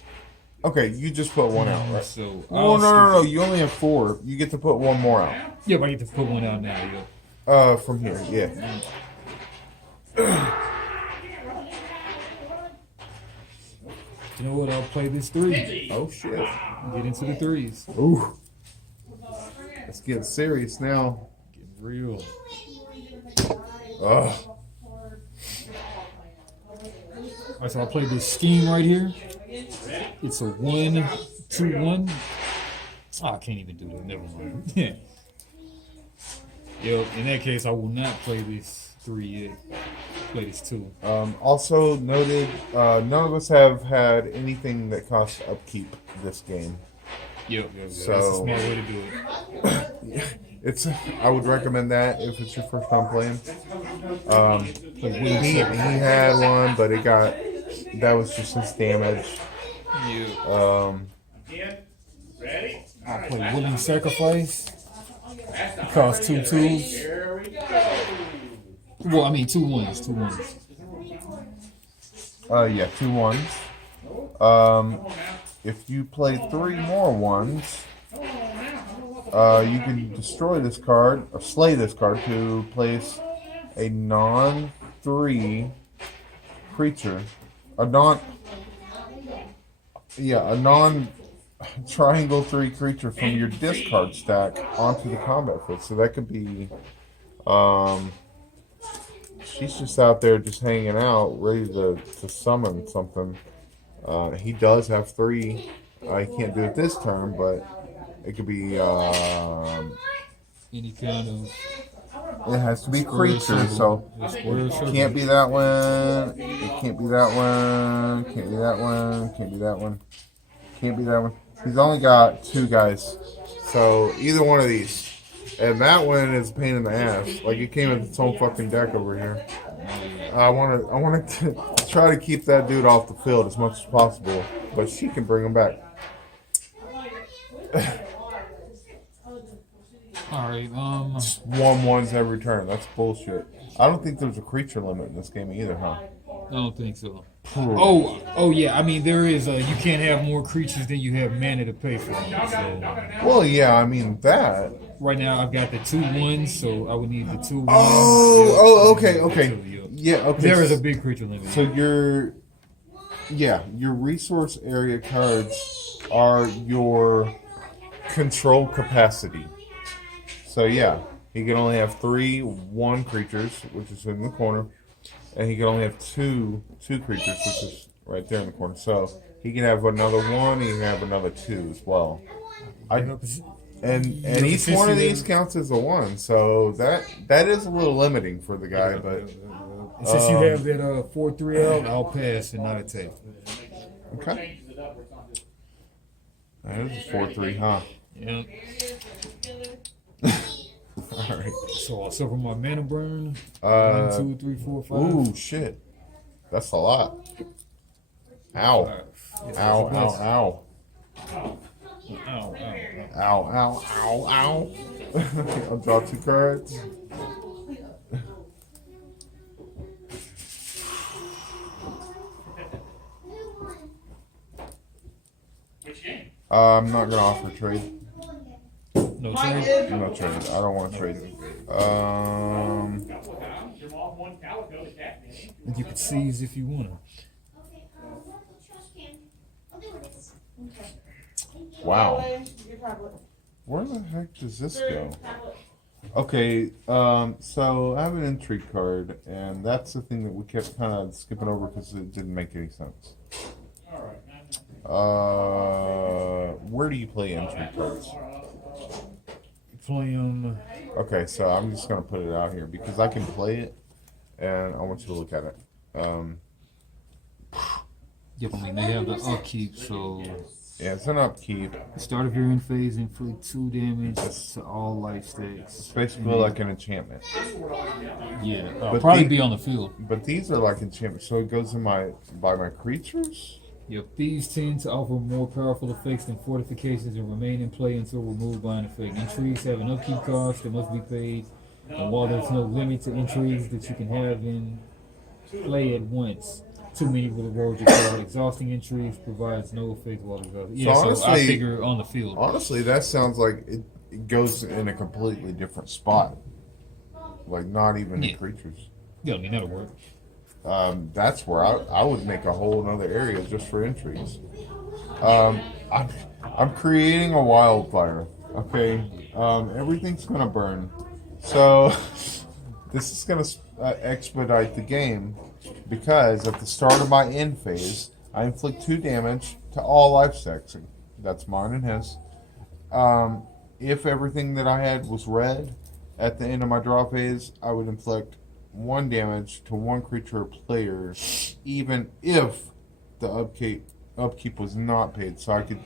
Okay, you just put 1 out, right? So. Oh no! You only have 4. You get to put 1 more out. Yep, I get to put one out now. Yep. From here, yeah. You know what? I'll play this 3. Oh shit. Get into the 3s. Ooh. Let's get serious now. Getting real. Ugh. Alright, so I'll play this scheme right here. It's a 1/2/1. Oh, I can't even do that. Never mind. Yo, in that case, I will not play this 3 yet. Play this 2. Also noted, none of us have had anything that costs upkeep this game. Yep. That's a So- smart way to do it. I would recommend that if it's your first time playing. He had one, but that was just his damage. Yeah. Again, ready? I play Willing Sacrifice. It costs 2 2s. Here we go. Well, I mean 2 1s. 2 1s. Yeah, 2 1s. If you play 3 more 1s, you can destroy this card or slay this card to place a non-3 creature, a non-triangle 3 creature from your discard stack onto the combat field. So that could be, she's just out there just hanging out, ready to summon something. He does have 3. He can't do it this turn, but it could be. Any kind of. It has to be creatures, so Square circle. can't be that one. It can't be that one. Can't be that one. Can't be that one. Can't be that one. He's only got 2 guys, so either one of these. And that one is a pain in the ass. Like it came with its own fucking deck over here. I wanted to try to keep that dude off the field as much as possible, but she can bring him back. Alright, 1/1s every turn. That's bullshit. I don't think there's a creature limit in this game either, huh? I don't think so. Oh yeah. I mean, there is. You can't have more creatures than you have mana to pay for. So Well, yeah, I mean that. right now, I've got the 2 1s, so I would need the 2 1s. Okay. Yeah, okay. There is a big creature limit. So your resource area cards are your control capacity. So yeah, he can only have 3 1 creatures, which is in the corner, and he can only have two creatures, which is right there in the corner. So he can have another 1, he can have another 2 as well. And each one of these counts as a 1, so that is a little limiting for the guy, but. And since you have that 4/3 out, I'll pass and not attack. Okay. That is a 4/3, huh? Yeah. Alright. So I'll suffer my mana burn. 1, Uh, 2, 3, 4, 5. Ooh, shit. That's a lot. Ow. Ow, ow, ow. Ow. Ow, ow, ow, ow. I'll draw 2 cards. Which game? I'm not gonna offer trade. No trade. No trade. I don't want to trade. Your mom won Calico to cat me. You can seize if you wanna. Wow. Where the heck does this go? Okay, so I have an intrigue card, and that's the thing that we kept kind of skipping over because it didn't make any sense. Where do you play intrigue cards? Play them. Okay, so I'm just gonna put it out here because I can play it, and I want you to look at it. Yep, I mean they have the upkeep, so Yeah, it's an upkeep. start of your end phase, inflict 2 damage to all life stacks. It's basically like an enchantment. Yeah, But probably the- be on the field. But these are like enchantments, so it goes in by my creatures. Yep, these tend to offer more powerful effects than fortifications and remain in play until removed by an effect. Intrigues have an upkeep cost that must be paid, and while there's no limit to intrigues that you can have in play at once, too many will erode your card. Exhausting intrigues provides no effect while exhausted. Yeah, so I honestly- figure on the field. Honestly, that sounds like it goes in a completely different spot. Like not even Yeah. in creatures. Yeah, I mean that'll work. That's where I would make a whole other area just for intrigues. I'm creating a wildfire. Okay, everything's gonna burn. So this is gonna expedite the game because at the start of my end phase, I inflict 2 damage to all life stacks. That's mine and his. If everything that I had was red, at the end of my draw phase, I would inflict 1 damage to 1 creature or player, even if the upkeep was not paid, so I could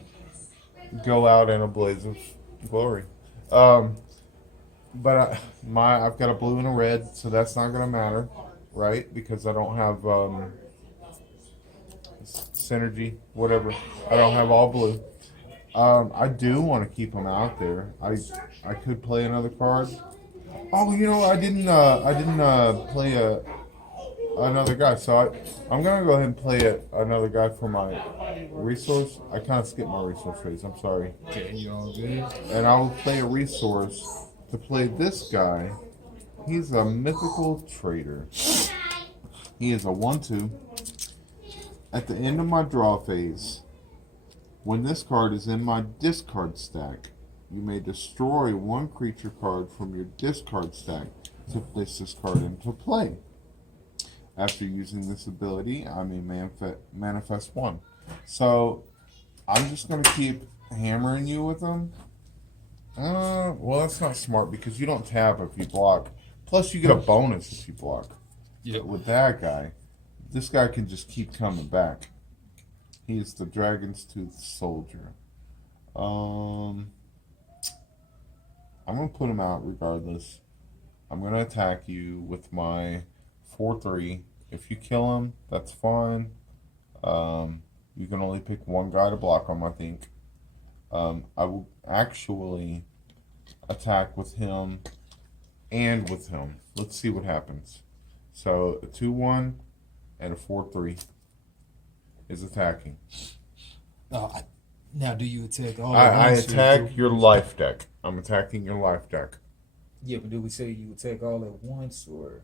go out in a blaze of glory. But I've got a blue and a red, so that's not gonna matter, right? Because I don't have synergy, whatever. I don't have all blue. I do want to keep them out there. I could play another card. Oh, you know, I didn't play another guy, so I'm gonna go ahead and play another guy for my resource. I kind of skipped my resource phase. I'm sorry. Okay, you all good? And I will play a resource to play this guy. He's a mythical trader. He is a 1/2. At the end of my draw phase, when this card is in my discard stack, you may destroy 1 creature card from your discard stack to place this card into play. After using this ability, I may manifest 1. So, I'm just going to keep hammering you with them. Well, that's not smart because you don't tap if you block. Plus, you get a bonus if you block. Yeah. With that guy, this guy can just keep coming back. He is the Dragon's Tooth Soldier. I'm going to put him out regardless. I'm going to attack you with my 4/3. If you kill him, that's fine. You can only pick 1 guy to block him, I think. I will actually attack with him and with him. Let's see what happens. So, a 2/1 and a 4/3 is attacking. Now, do you attack all I at once? attack your life deck. I'm attacking your life deck. Yeah, but do we say you attack all at once, or?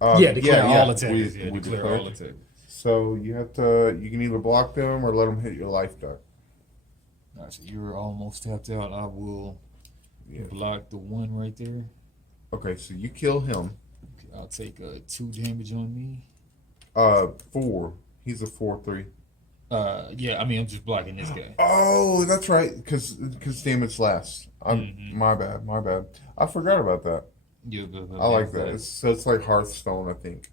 Declare all attackers. We Declare declare. all attackers. So you can either block them or let them hit your life deck. All right, so you're almost tapped out. I will Yeah. block the 1 right there. Okay, so you kill him. I'll take 2 damage on me. 4. He's a 4/3. Yeah, I mean, I'm just blocking this guy. Oh, that's right. Because damage lasts. My bad. I forgot about that. Yeah, but I like that. It's like Hearthstone, I think.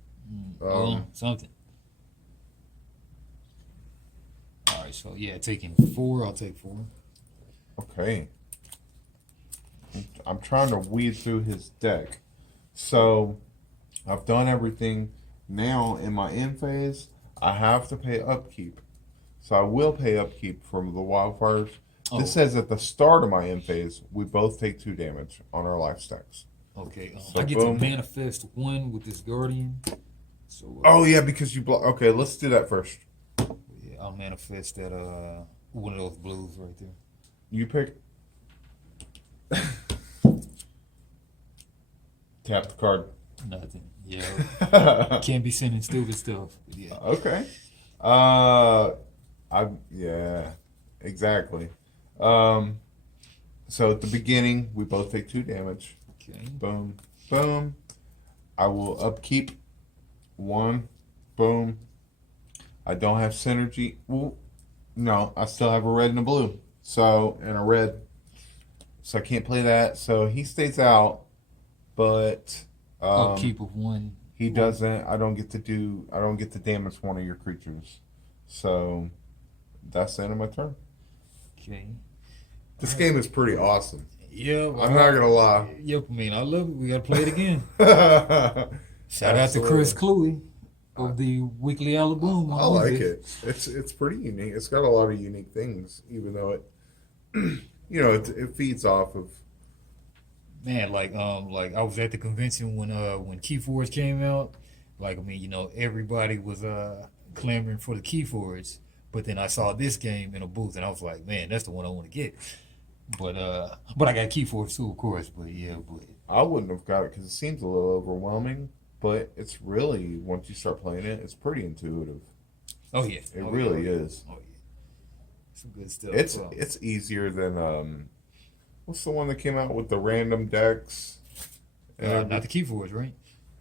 Something. All right, so yeah, taking 4. I'll take 4. Okay. I'm trying to weed through his deck. So, I've done everything. Now, in my end phase, I have to pay upkeep. So, I will pay upkeep from the wildfires. Oh. This says at the start of my end phase, we both take 2 damage on our life stacks. Okay, So I get boom. to manifest 1 with this guardian. So Oh, yeah, because you block. Okay, let's do that first. yeah, I'll manifest that one of those blues right there. You pick. Tap the card. Nothing. Yeah, can't be sending stupid stuff. But yeah. Okay. Yeah, exactly. So at the beginning, we both take 2 damage. Okay. Boom, boom. I will upkeep 1. Boom. I don't have synergy. Well, no, I still have a red and a blue. So, and a red. So I can't play that. So he stays out, but Upkeep of 1. he doesn't. I don't get to damage 1 of your creatures. So that's the end of my turn. Okay. This game is pretty awesome. Yeah, I'm not gonna lie. Yep, I mean, I love it. We gotta play it again. Shout out to Chris Kluwe of the weekly Alaboom. I like it. It's pretty unique. It's got a lot of unique things, even though it, it feeds off of. Man, like I was at the convention when Keyforge came out. Like, I mean, everybody was clamoring for the Keyforge, but then I saw this game in a booth, and I was like, man, that's the one I want to get. But I got Keyforge too, of course. But yeah, I wouldn't have got it because it seems a little overwhelming. But it's really, once you start playing it, it's pretty intuitive. Oh yeah, It really is. Oh yeah, some good stuff. It's easier than what's the one that came out with the random decks? Not the Keyforge, right?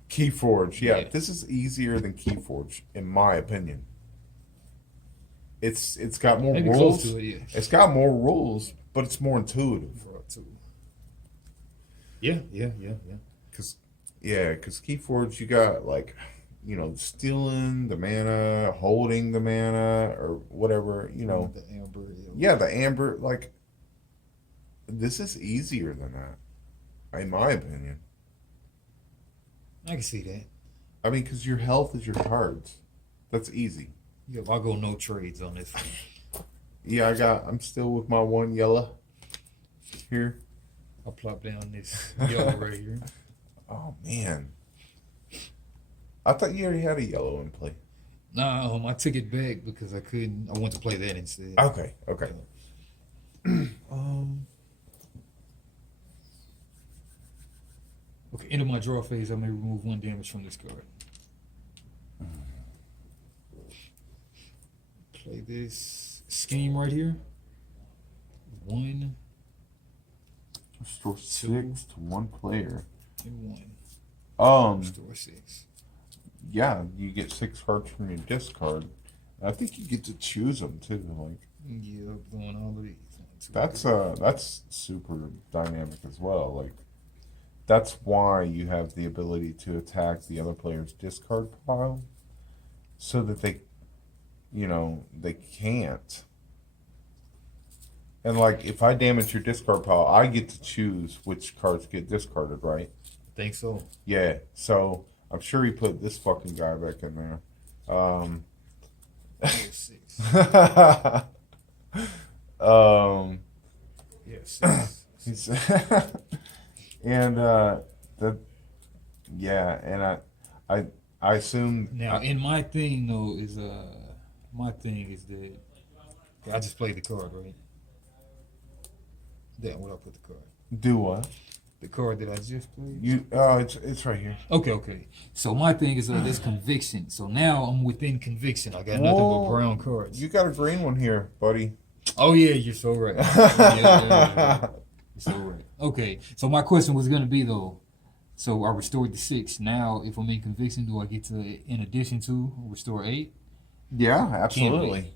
Keyforge. Yeah, Yeah. this is easier than Keyforge, in my opinion. it's got more Maybe rules. close to it, yeah. It's got more rules, but it's more intuitive. Yeah. Cause Keyforge, you got like, stealing the mana, holding the mana, or whatever. The amber. Yeah, the amber. Like, this is easier than that, in my opinion. I can see that. I mean, because your health is your cards. That's easy. Yeah, I'll go no trades on this one. Yeah, I'm still with my one yellow here. I'll plop down this yellow right here. Oh, man. I thought you already had a yellow in play. Nah, I took it back because I wanted to play that instead. Okay. Okay, end of my draw phase, I may remove 1 damage from this card. Play this scheme right here. 1 Restore 6 to 1 player. and 1. Restore 6. Yeah, you get 6 cards from your discard. I think you get to choose them too. Like, Yeah, doing all of these. that's super dynamic as well. Like, that's why you have the ability to attack the other player's discard pile, so that they can't. And like, if I damage your discard pile, I get to choose which cards get discarded, right? I think so. Yeah. So I'm sure he put this fucking guy back in there. 6. Yeah, 6. And I assume Now, in my thing though is my thing is that I just played the card, right? Then what I put the card? do what? The card that I just played. It's right here. Okay. So my thing is this conviction. So now I'm within conviction. I got nothing but brown cards. You got a green one here, buddy. Oh yeah, you're so right. Yeah. You're so right. Okay. So my question was gonna be though. So I restored the 6. Now, if I'm in conviction, do I get to, in addition to, restore 8? Yeah, absolutely.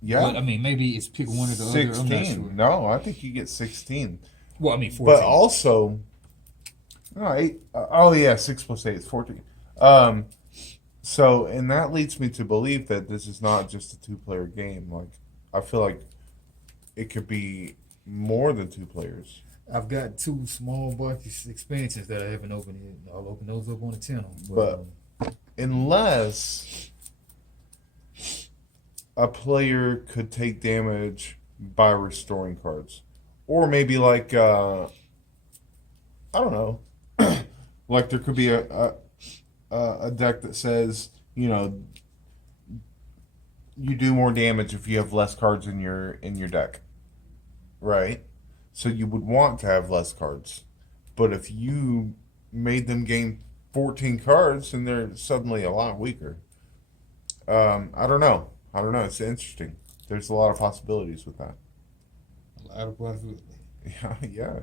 Yeah. But I mean, maybe it's pick one or the 16. other. I'm not sure. No, I think you get 16. Well, I mean, 14. But also, 8. 6 plus 8 is 14. So, and that leads me to believe that this is not just a 2-player game. Like, I feel like it could be more than 2 players. I've got 2 small buckets expansions that I haven't opened yet. I'll open those up on the channel. But unless a player could take damage by restoring cards, or maybe like I don't know, like there could be a deck that says you do more damage if you have less cards in your deck, right? So you would want to have less cards. But if you made them gain 14 cards, then they're suddenly a lot weaker. I don't know. It's interesting. There's a lot of possibilities with that. A lot of possibilities. Yeah.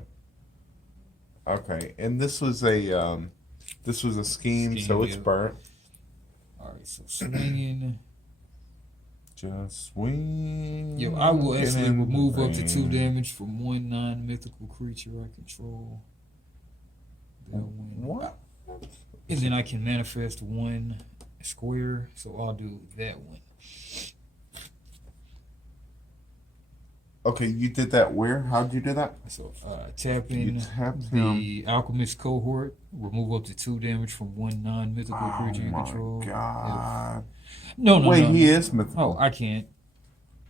Okay, and this was a scheme, so it's yeah. burnt. All right, so swinging. Just swing. Yo, I will get actually in remove the up to 2 ring. damage from 1 non-mythical creature I control. That one. What? And then I can manifest 1 square, so I'll do that one. Okay, you did that where? How'd you do that? So tap in You tapped the Alchemist cohort, remove up to 2 damage from 1 non-mythical Oh creature you my control. god. No, Wait, no. he is mythical. Oh, I can't.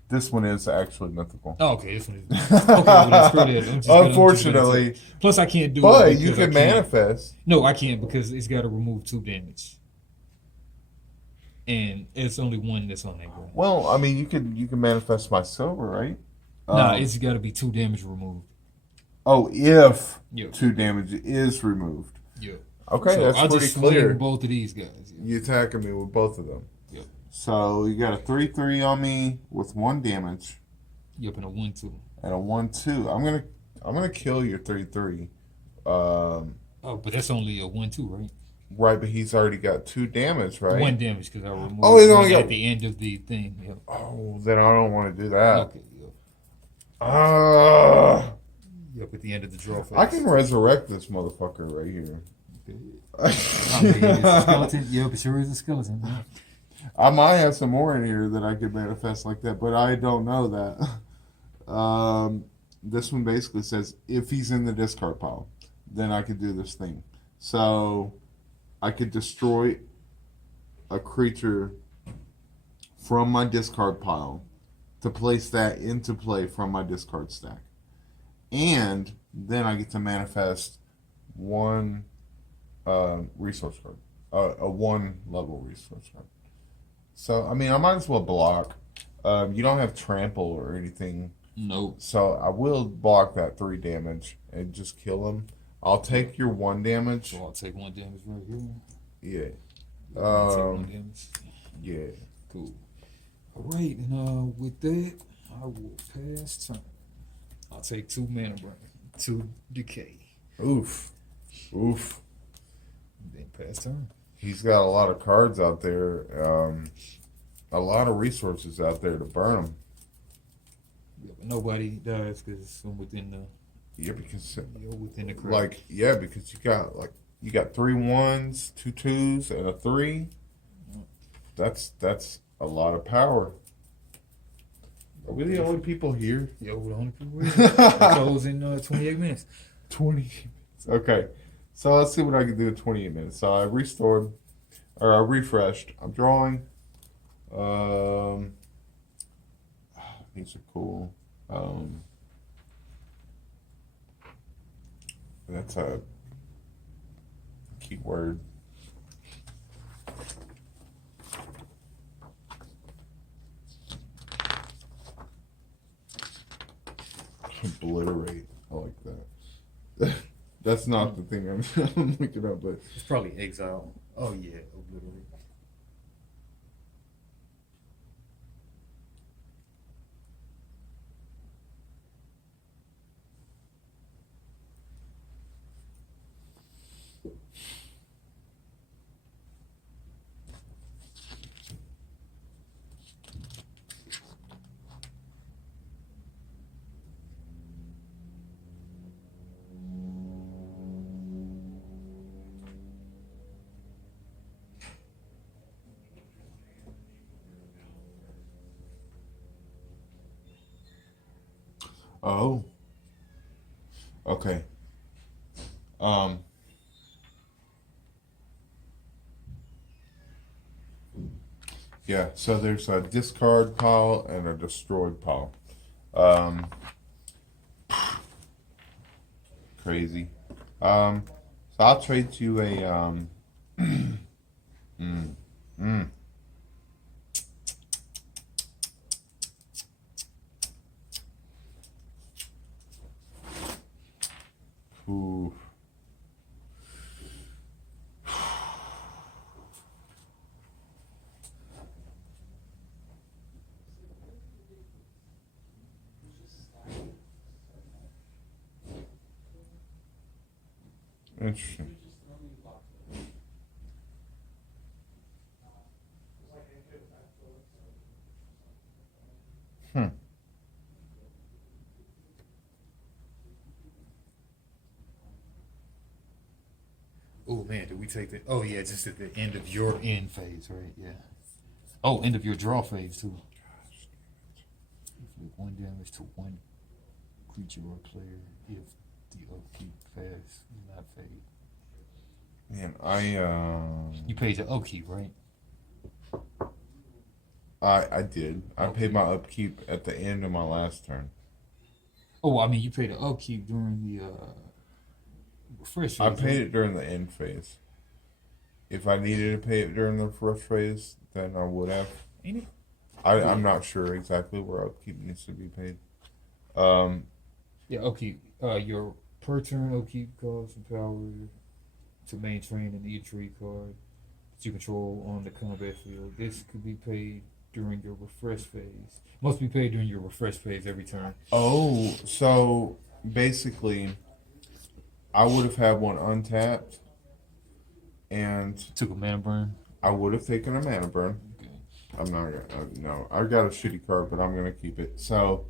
This one is actually mythical. Oh, okay, this one is. Okay, well, then screw that. I'm just gonna Unfortunately. take- Plus, I can't do it. But you because I can can't- manifest. No, I can't because it's got to remove 2 damage. And it's only 1 that's on that guy. Well, I mean, you can manifest my silver, right? Nah, it's got to be 2 damage removed. Oh, if Yeah. 2 damage is removed. Yeah. Okay, So that's I'll pretty just swing clear. both of these guys. Yeah. You attacking me with both of them. Yep. So you got a 3/3 on me with 1 damage Yep, and a 1/2. and a 1/2. I'm gonna kill your 3/3. Oh, but that's only a 1/2, right? Right, but he's already got 2 damage, right? 1 damage because I removed Oh, he's only one got- at the end of the thing. Yep. Oh, then I don't want to do that. Okay. Yep. Yep. At the end of the draw phase. I can resurrect this motherfucker right here. I mean, it's a skeleton. Yep, it sure is a skeleton. Man. I might have some more in here that I could manifest like that, but I don't know that. This one basically says if he's in the discard pile, then I could do this thing. So I could destroy a creature from my discard pile to place that into play from my discard stack. And then I get to manifest 1 resource card, a 1 level resource card. So, I mean, I might as well block. You don't have trample or anything. Nope. So I will block that 3 damage and just kill him. I'll take your 1 damage. So I'll take 1 damage right here. Yeah. I'll take 1 damage. Yeah. Cool. All right, and with that, I will pass turn. I'll take 2 mana burn, 2 decay, Oof. Oof. then pass turn. He's got a lot of cards out there. A lot of resources out there to burn them. Yeah, but nobody dies because I'm within the. Yeah, because You're within the crowd. because you got 3 1s, 2 2s, and a 3. That's a lot of power. Are we the only people here? Yeah, we're the only people here. I close in 28 minutes. 20 minutes. Okay. So let's see what I can do in 28 minutes. So I restored, or I refreshed. I'm drawing. These are cool. That's a keyword. Obliterate. I like that. That's not the thing I'm looking up, but It's probably Exile. Oh, yeah, obliterate. oh, okay. Yeah. So there's a discard pile and a destroyed pile. Crazy. So I'll trade you a Ooh. Interesting. Oh, man, did we take that? Oh, yeah, just at the end of your end phase, right? Yeah. Oh, end of your draw phase, too. Inflict 1 damage to 1 creature or player if the upkeep phase is not fade. Man, You paid the upkeep, right? I did. I paid my upkeep at the end of my last turn. Oh, I mean, you paid the upkeep during the refresh phase. I paid it during the end phase. If I needed to pay it during the first phase, then I would have. Ain't it? I'm not sure exactly where upkeep needs to be paid. Yeah, upkeep. Your per turn upkeep costs and power to maintain an E3 card that you control on the combat field. This could be paid during your refresh phase. Must be paid during your refresh phase every turn. Oh, so basically, I would have had one untapped, and Took a mana burn. I would have taken a mana burn. Okay. I'm not gonna. No, I got a shitty card, but I'm gonna keep it. So,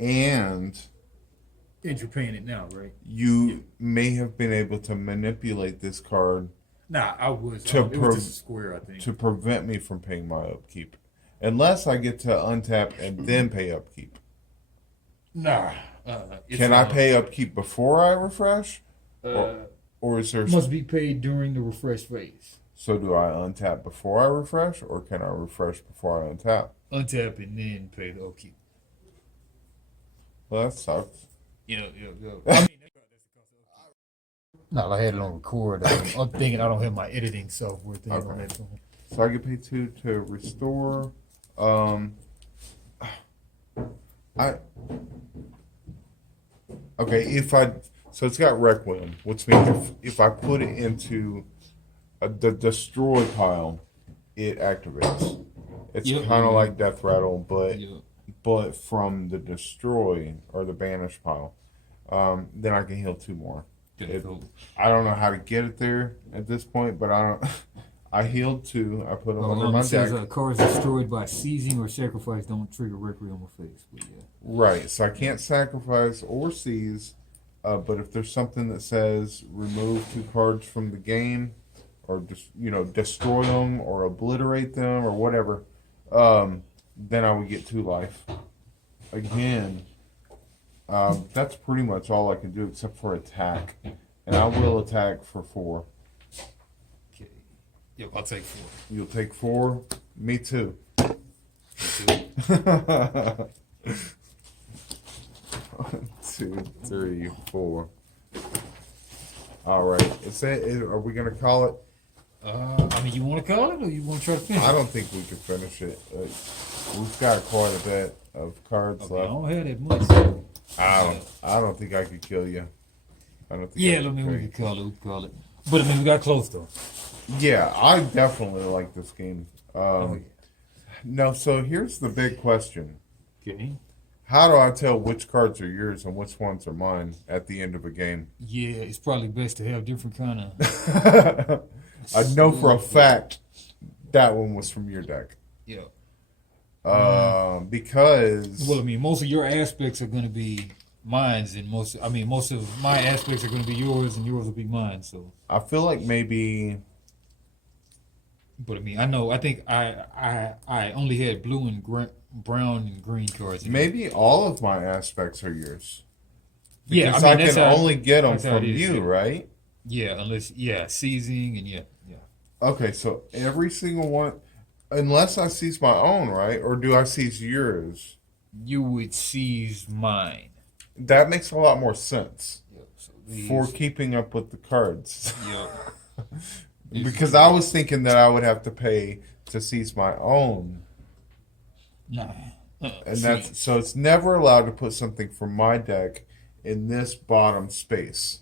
and And you're paying it now, right? you may have been able to manipulate this card Nah, I was. To It was just a square, I think. to prevent me from paying my upkeep, unless I get to untap and then pay upkeep. Nah. Can I pay upkeep before I refresh, or is there? Must be paid during the refresh phase. So do I untap before I refresh, or can I refresh before I untap? Untap and then pay the upkeep. Well, that sucks. Yeah. I mean, no, I had it on record. I'm thinking I don't have my editing software thing on Okay. that phone. So I get paid 2 to restore. So it's got Requiem, which means if I put it into the destroy pile, it activates. It's Yep. kind of like Death Rattle, Yeah. but from the destroy or the banish pile, then I can heal 2 more. I don't know how to get it there at this point, but I don't. I healed 2. I put them under my It says deck. cards destroyed by seizing or sacrifice don't trigger Requiem effects. But yeah. Right, so I can't sacrifice or seize, but if there's something that says remove 2 cards from the game, or just destroy them or obliterate them or whatever, then I would get 2 life. Again, that's pretty much all I can do except for attack, and I will attack for 4. Okay. Yep, I'll take 4. You'll take 4. Me too. 1, 2, 3, 4. All right. Are we gonna call it? I mean, you want to call it, or you want to try to finish? I don't think we can finish it. We've got quite a bit of cards I left. don't have that much. I don't think I could kill you. I don't think. Yeah, I I mean, kill we you. can call it. We can call it. But I mean, we got close though. Yeah, I definitely like this game. Oh, No, so here's the big question: Okay. how do I tell which cards are yours and which ones are mine at the end of a game? Yeah, it's probably best to have different kind of. I know for a fact that one was from your deck. Yeah. Because Well, I mean, most of your aspects are going to be mine's, and most of my aspects are going to be yours, and yours will be mine. So, I feel like maybe but I mean, I think I only had blue and brown and green cards. maybe all of my aspects are yours. Yeah, Because I I, mean, that's can how- only get them that's how from it is, you, yeah. right? Yeah, unless seizing and yeah. Okay, so every single one, unless I seize my own, right? Or do I seize yours? You would seize mine. That makes a lot more sense Yep. So these, for keeping up with the cards. Yep. Because I was thinking that I would have to pay to seize my own. Nah. And so it's never allowed to put something from my deck in this bottom space.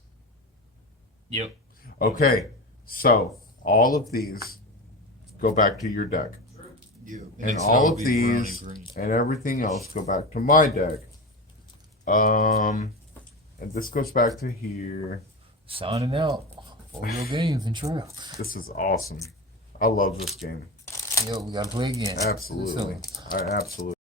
Yep. Okay, so all of these go back to your deck. Yeah. And all of these and everything else go back to my deck. And this goes back to here. Signing out for your games and trail. This is awesome. I love this game. Yeah, we gotta play again. Absolutely. I absolutely